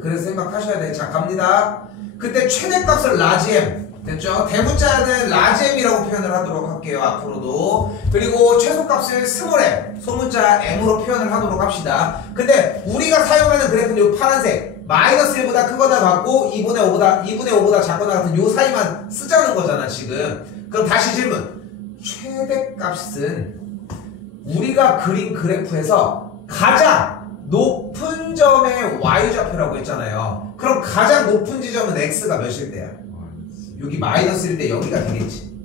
그래서 생각하셔야 돼. 자, 갑니다. 그때 최대값을 라지 M. 됐죠? 대문자는 라지 M이라고 표현을 하도록 할게요. 앞으로도. 그리고 최소값을 스몰 M, 소문자 M으로 표현을 하도록 합시다. 근데 우리가 사용하는 그래프는 이 파란색 마이너스 1보다 크거나 같고 2분의 5보다 작거나 같은 요 사이만 쓰자는 거잖아 지금. 그럼 다시 질문. 최대값은 우리가 그린 그래프에서 가장 높은 점의 y좌표라고 했잖아요. 그럼 가장 높은 지점은 x가 몇일 때야? 여기 마이너스일 때 여기가 되겠지.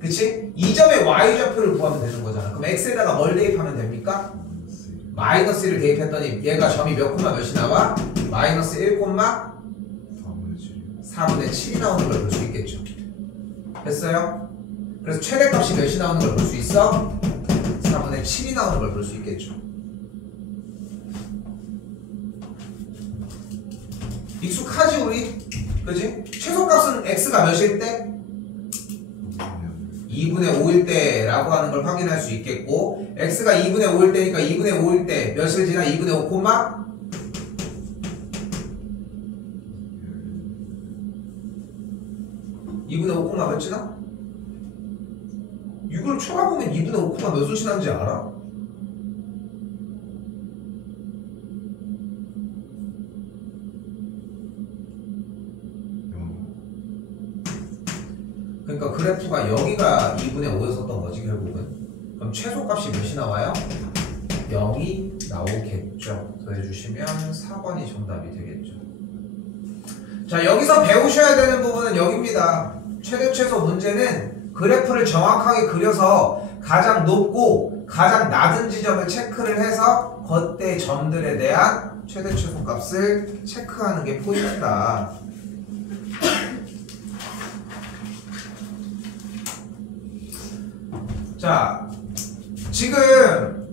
그치? 이 점의 y좌표를 구하면 되는 거잖아. 그럼 x에다가 뭘 대입하면 됩니까? 마이너스 1을 대입했더니 얘가 점이 몇 콤마 몇이 나와? 마이너스 1 콤마 4분의 7이 나오는 걸 볼 수 있겠죠. 됐어요? 그래서 최대값이 몇이 나오는 걸 볼 수 있어? 4분의 7이 나오는 걸 볼 수 있겠죠. 익숙하지 우리? 그지? 최소값은 x가 몇일 때? 2분의 5일 때 라고 하는 걸 확인할 수 있겠고, x가 2분의 5일 때니까 2분의 5일 때 몇을 지나? 2분의 5 콤마? 2분의 5 콤마 몇 지나? 이걸 쳐다보면 2분의 5가 몇 수씩 나는지 알아? 그러니까 그래프가 여기가 2분의 5였었던 거지 결국은. 그럼 최소값이 몇이 나와요? 0이 나오겠죠. 더해주시면 4번이 정답이 되겠죠. 자, 여기서 배우셔야 되는 부분은 여기입니다. 최대 최소 문제는 그래프를 정확하게 그려서 가장 높고 가장 낮은 지점을 체크를 해서 그때 점들에 대한 최대 최소 값을 체크하는 게 포인트다. 자, 지금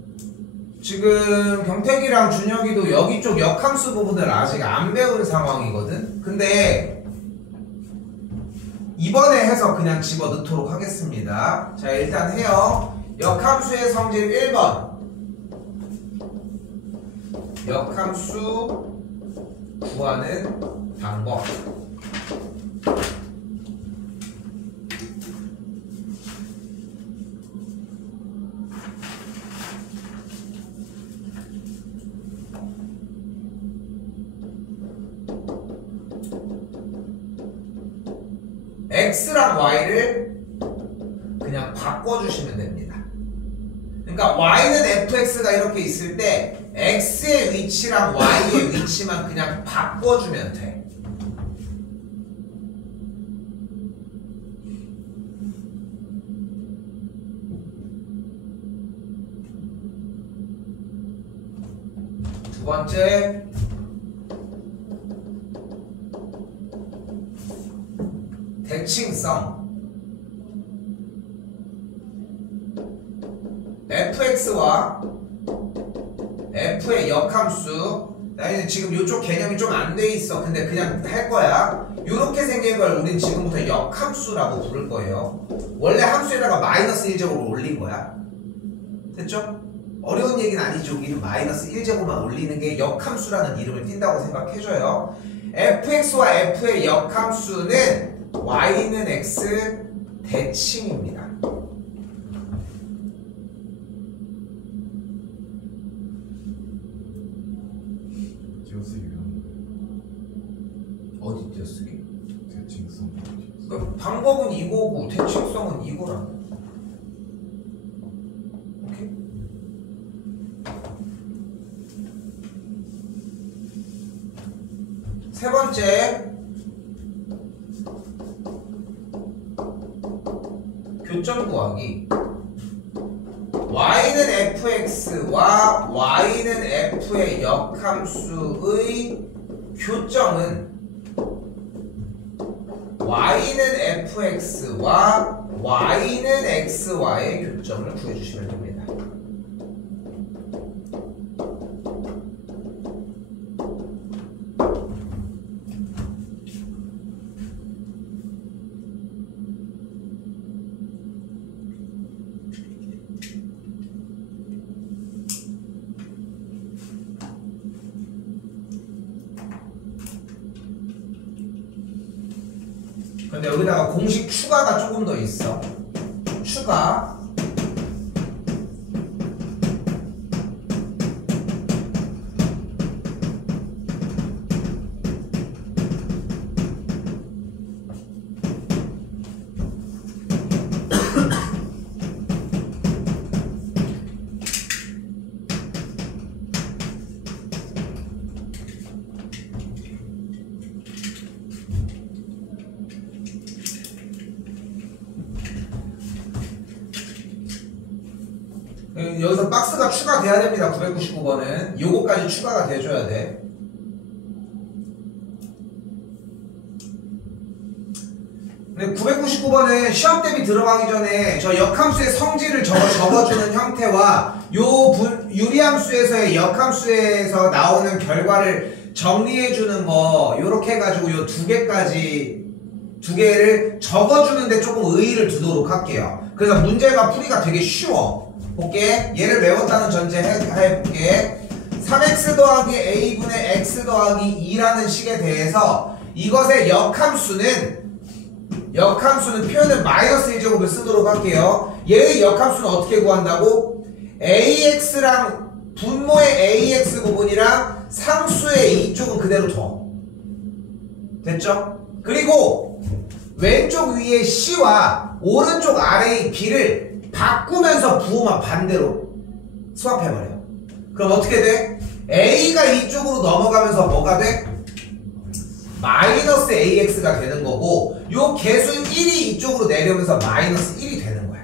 경택이랑 준혁이도 여기 쪽 역함수 부분을 아직 안 배운 상황이거든. 근데 이번에 해서 그냥 집어넣도록 하겠습니다. 자, 일단 해요. 역함수의 성질 1번. 역함수 구하는 방법. x랑 y를 그냥 바꿔주시면 됩니다. 그러니까 y는 fx가 이렇게 있을 때 x의 위치랑 y의 위치만 그냥 바꿔주면 돼. 두 번째, 대칭성. fx와 f의 역함수. 나는 지금 이쪽 개념이 좀 안 돼 있어. 근데 그냥 할 거야. 이렇게 생긴 걸 우린 지금부터 역함수라고 부를 거예요. 원래 함수에다가 마이너스 1제곱을 올린 거야. 됐죠? 어려운 얘기는 아니죠. 우리는 마이너스 1제곱만 올리는 게 역함수라는 이름을 띈다고 생각해줘요. fx와 f의 역함수는 y는 x 대칭입니다. 띄어쓰기 어디 띄어쓰기? 대칭성. 그러니까 방법은 이거고 대칭성은 이거라. 오케이? 세 번째, 교점 구하기. y는 fx와 y는 f의 역함수의 교점은 y는 fx와 y는 xy의 교점을 구해주시면 됩니다. 근데 여기다가 공식 추가가 조금 더 있어. 추가. 여기서 박스가 추가돼야 됩니다. 999번은 요거까지 추가가 돼줘야 돼. 근데 999번은 시험 대비 들어가기 전에 저 역함수의 성질을 적어주는 형태와 유리함수에서의 역함수에서 나오는 결과를 정리해주는 거 요렇게 해가지고 요 두 개를 적어주는데 조금 의의를 두도록 할게요. 그래서 문제가 풀이가 되게 쉬워. 볼게. 얘를 외웠다는 전제 해볼게. 3x 더하기 a분의 x 더하기 2라는 식에 대해서 이것의 역함수는 역함수는 표현은 마이너스 1제곱을 쓰도록 할게요. 얘의 역함수는 어떻게 구한다고? AX랑 분모의 AX 부분이랑 상수의 이쪽은 그대로 둬. 됐죠? 그리고 왼쪽 위에 C와 오른쪽 아래의 B를 바꾸면서 부호만 반대로 수합해버려. 그럼 어떻게 돼? A가 이쪽으로 넘어가면서 뭐가 돼? 마이너스 AX가 되는 거고 요 개수 1이 이쪽으로 내려오면서 마이너스 1이 되는 거야.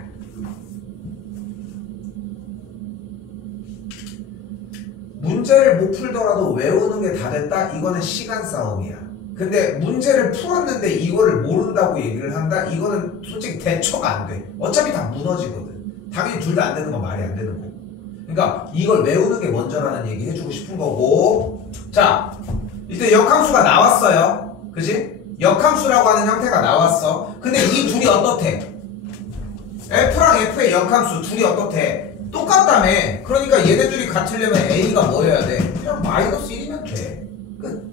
문제를 못 풀더라도 외우는 게 다 됐다? 이거는 시간 싸움이야. 근데 문제를 풀었는데 이거를 모른다고 얘기를 한다? 이거는 솔직히 대처가 안 돼. 어차피 다 무너지거든. 당연히 둘 다 안 되는 건 말이 안 되는 거고. 그러니까 이걸 외우는 게 먼저라는 얘기 해주고 싶은 거고. 자, 일단 역함수가 나왔어요. 그지? 역함수라고 하는 형태가 나왔어. 근데 이 둘이 어떻대? F랑 F의 역함수 둘이 어떻대? 똑같다며. 그러니까 얘네 둘이 같으려면 A가 뭐여야 돼? 그냥 마이너스 1이면 돼. 끝.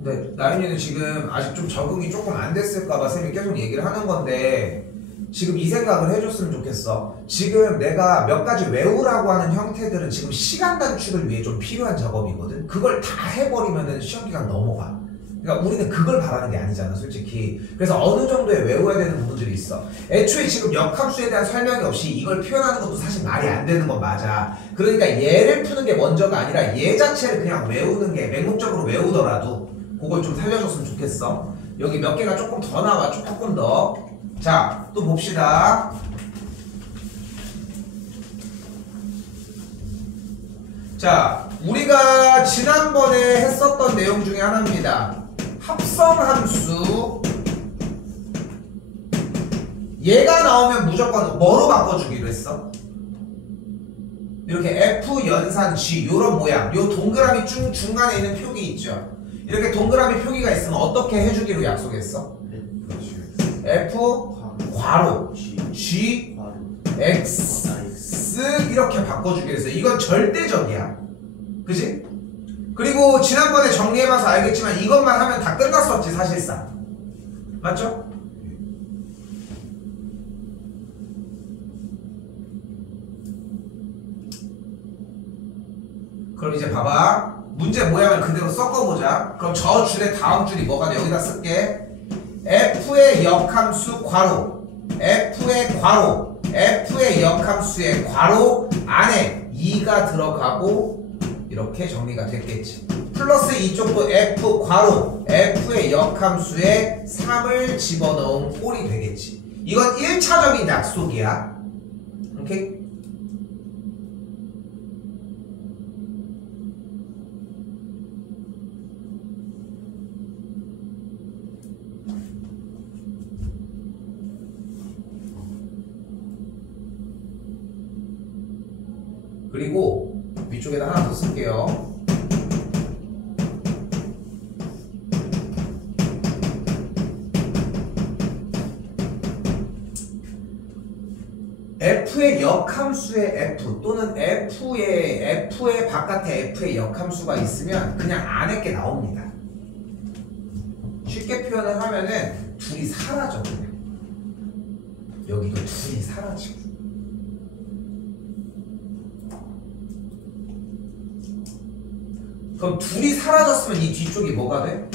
네, 나윤이는 지금 아직 좀 적응이 조금 안 됐을까봐 쌤이 계속 얘기를 하는 건데 지금 이 생각을 해줬으면 좋겠어. 지금 내가 몇 가지 외우라고 하는 형태들은 지금 시간 단축을 위해 좀 필요한 작업이거든. 그걸 다 해버리면은 시험기간 넘어가. 그러니까 우리는 그걸 바라는 게 아니잖아, 솔직히. 그래서 어느 정도에 외워야 되는 부분들이 있어. 애초에 지금 역함수에 대한 설명이 없이 이걸 표현하는 것도 사실 말이 안 되는 건 맞아. 그러니까 얘를 푸는 게 먼저가 아니라 얘 자체를 그냥 외우는 게 맹목적으로 외우더라도 그걸 좀 살려줬으면 좋겠어. 여기 몇 개가 조금 더 나와. 조금 더. 자, 또 봅시다. 자, 우리가 지난번에 했었던 내용 중에 하나입니다. 합성함수. 얘가 나오면 무조건 뭐로 바꿔주기로 했어? 이렇게 F 연산 G 요런 모양. 요 동그라미 중간에 있는 표기 있죠. 이렇게 동그라미 표기가 있으면 어떻게 해주기로 약속했어? F 괄호 G X 이렇게 바꿔주기로 했어. 이건 절대적이야. 그지? 그리고 지난번에 정리해봐서 알겠지만 이것만 하면 다 끝났었지 사실상. 맞죠? 그럼 이제 봐봐. 문제 모양을 그대로 섞어보자. 그럼 저 줄의 다음 줄이 뭐가 돼? 여기다 쓸게. F의 역함수 괄호 F의 괄호 F의 역함수의 괄호 안에 2가 들어가고 이렇게 정리가 됐겠지. 플러스 이쪽도 F 괄호 F의 역함수에 3을 집어넣은 꼴이 되겠지. 이건 1차적인 약속이야. 오케이? 그리고 위쪽에다 하나 더 쓸게요. F의 역함수의 F 또는 F의 바깥에 F의 역함수가 있으면 그냥 안에 게 나옵니다. 쉽게 표현을 하면은 둘이 사라져. 그냥. 여기도 둘이 사라지고. 그럼 둘이 사라졌으면 이 뒤쪽이 뭐가 돼?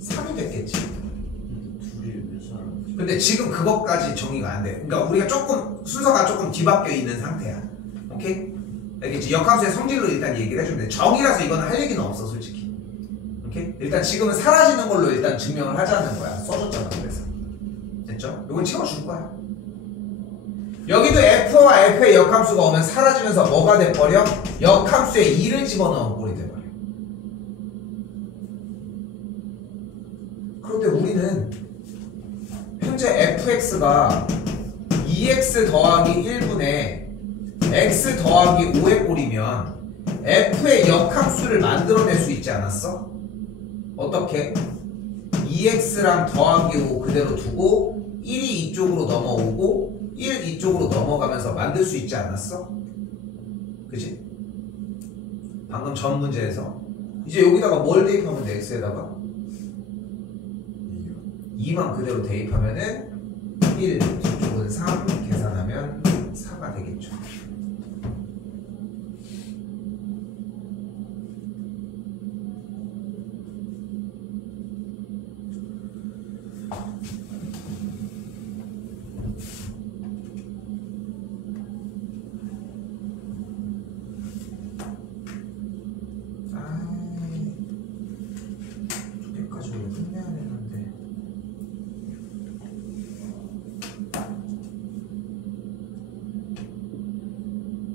3이 됐겠지. 둘이 왜 사라졌지? 근데 지금 그것까지 정의가 안 돼. 그러니까 우리가 조금 순서가 조금 뒤바뀌어 있는 상태야. 오케이? 알겠지? 역함수의 성질로 일단 얘기를 해주면 돼. 정의라서 이거는 할 얘기는 없어, 솔직히. 오케이? 일단 지금은 사라지는 걸로 일단 증명을 하자는 거야. 써줬잖아, 그래서. 됐죠? 이건 채워줄 거야. 여기도 F와 F의 역함수가 오면 사라지면서 뭐가 돼버려? 역함수에 2를 집어넣은 꼴이 돼버려. 그런데 우리는 현재 fx가 2x 더하기 1분의 x 더하기 5의 꼴이면 f의 역함수를 만들어낼 수 있지 않았어? 어떻게? 2x랑 더하기 5 그대로 두고 1이 이쪽으로 넘어오고 1 이쪽으로 넘어가면서 만들 수 있지 않았어? 그치? 방금 전 문제에서 이제 여기다가 뭘 대입하면 돼? x에다가 2만 그대로 대입하면은 1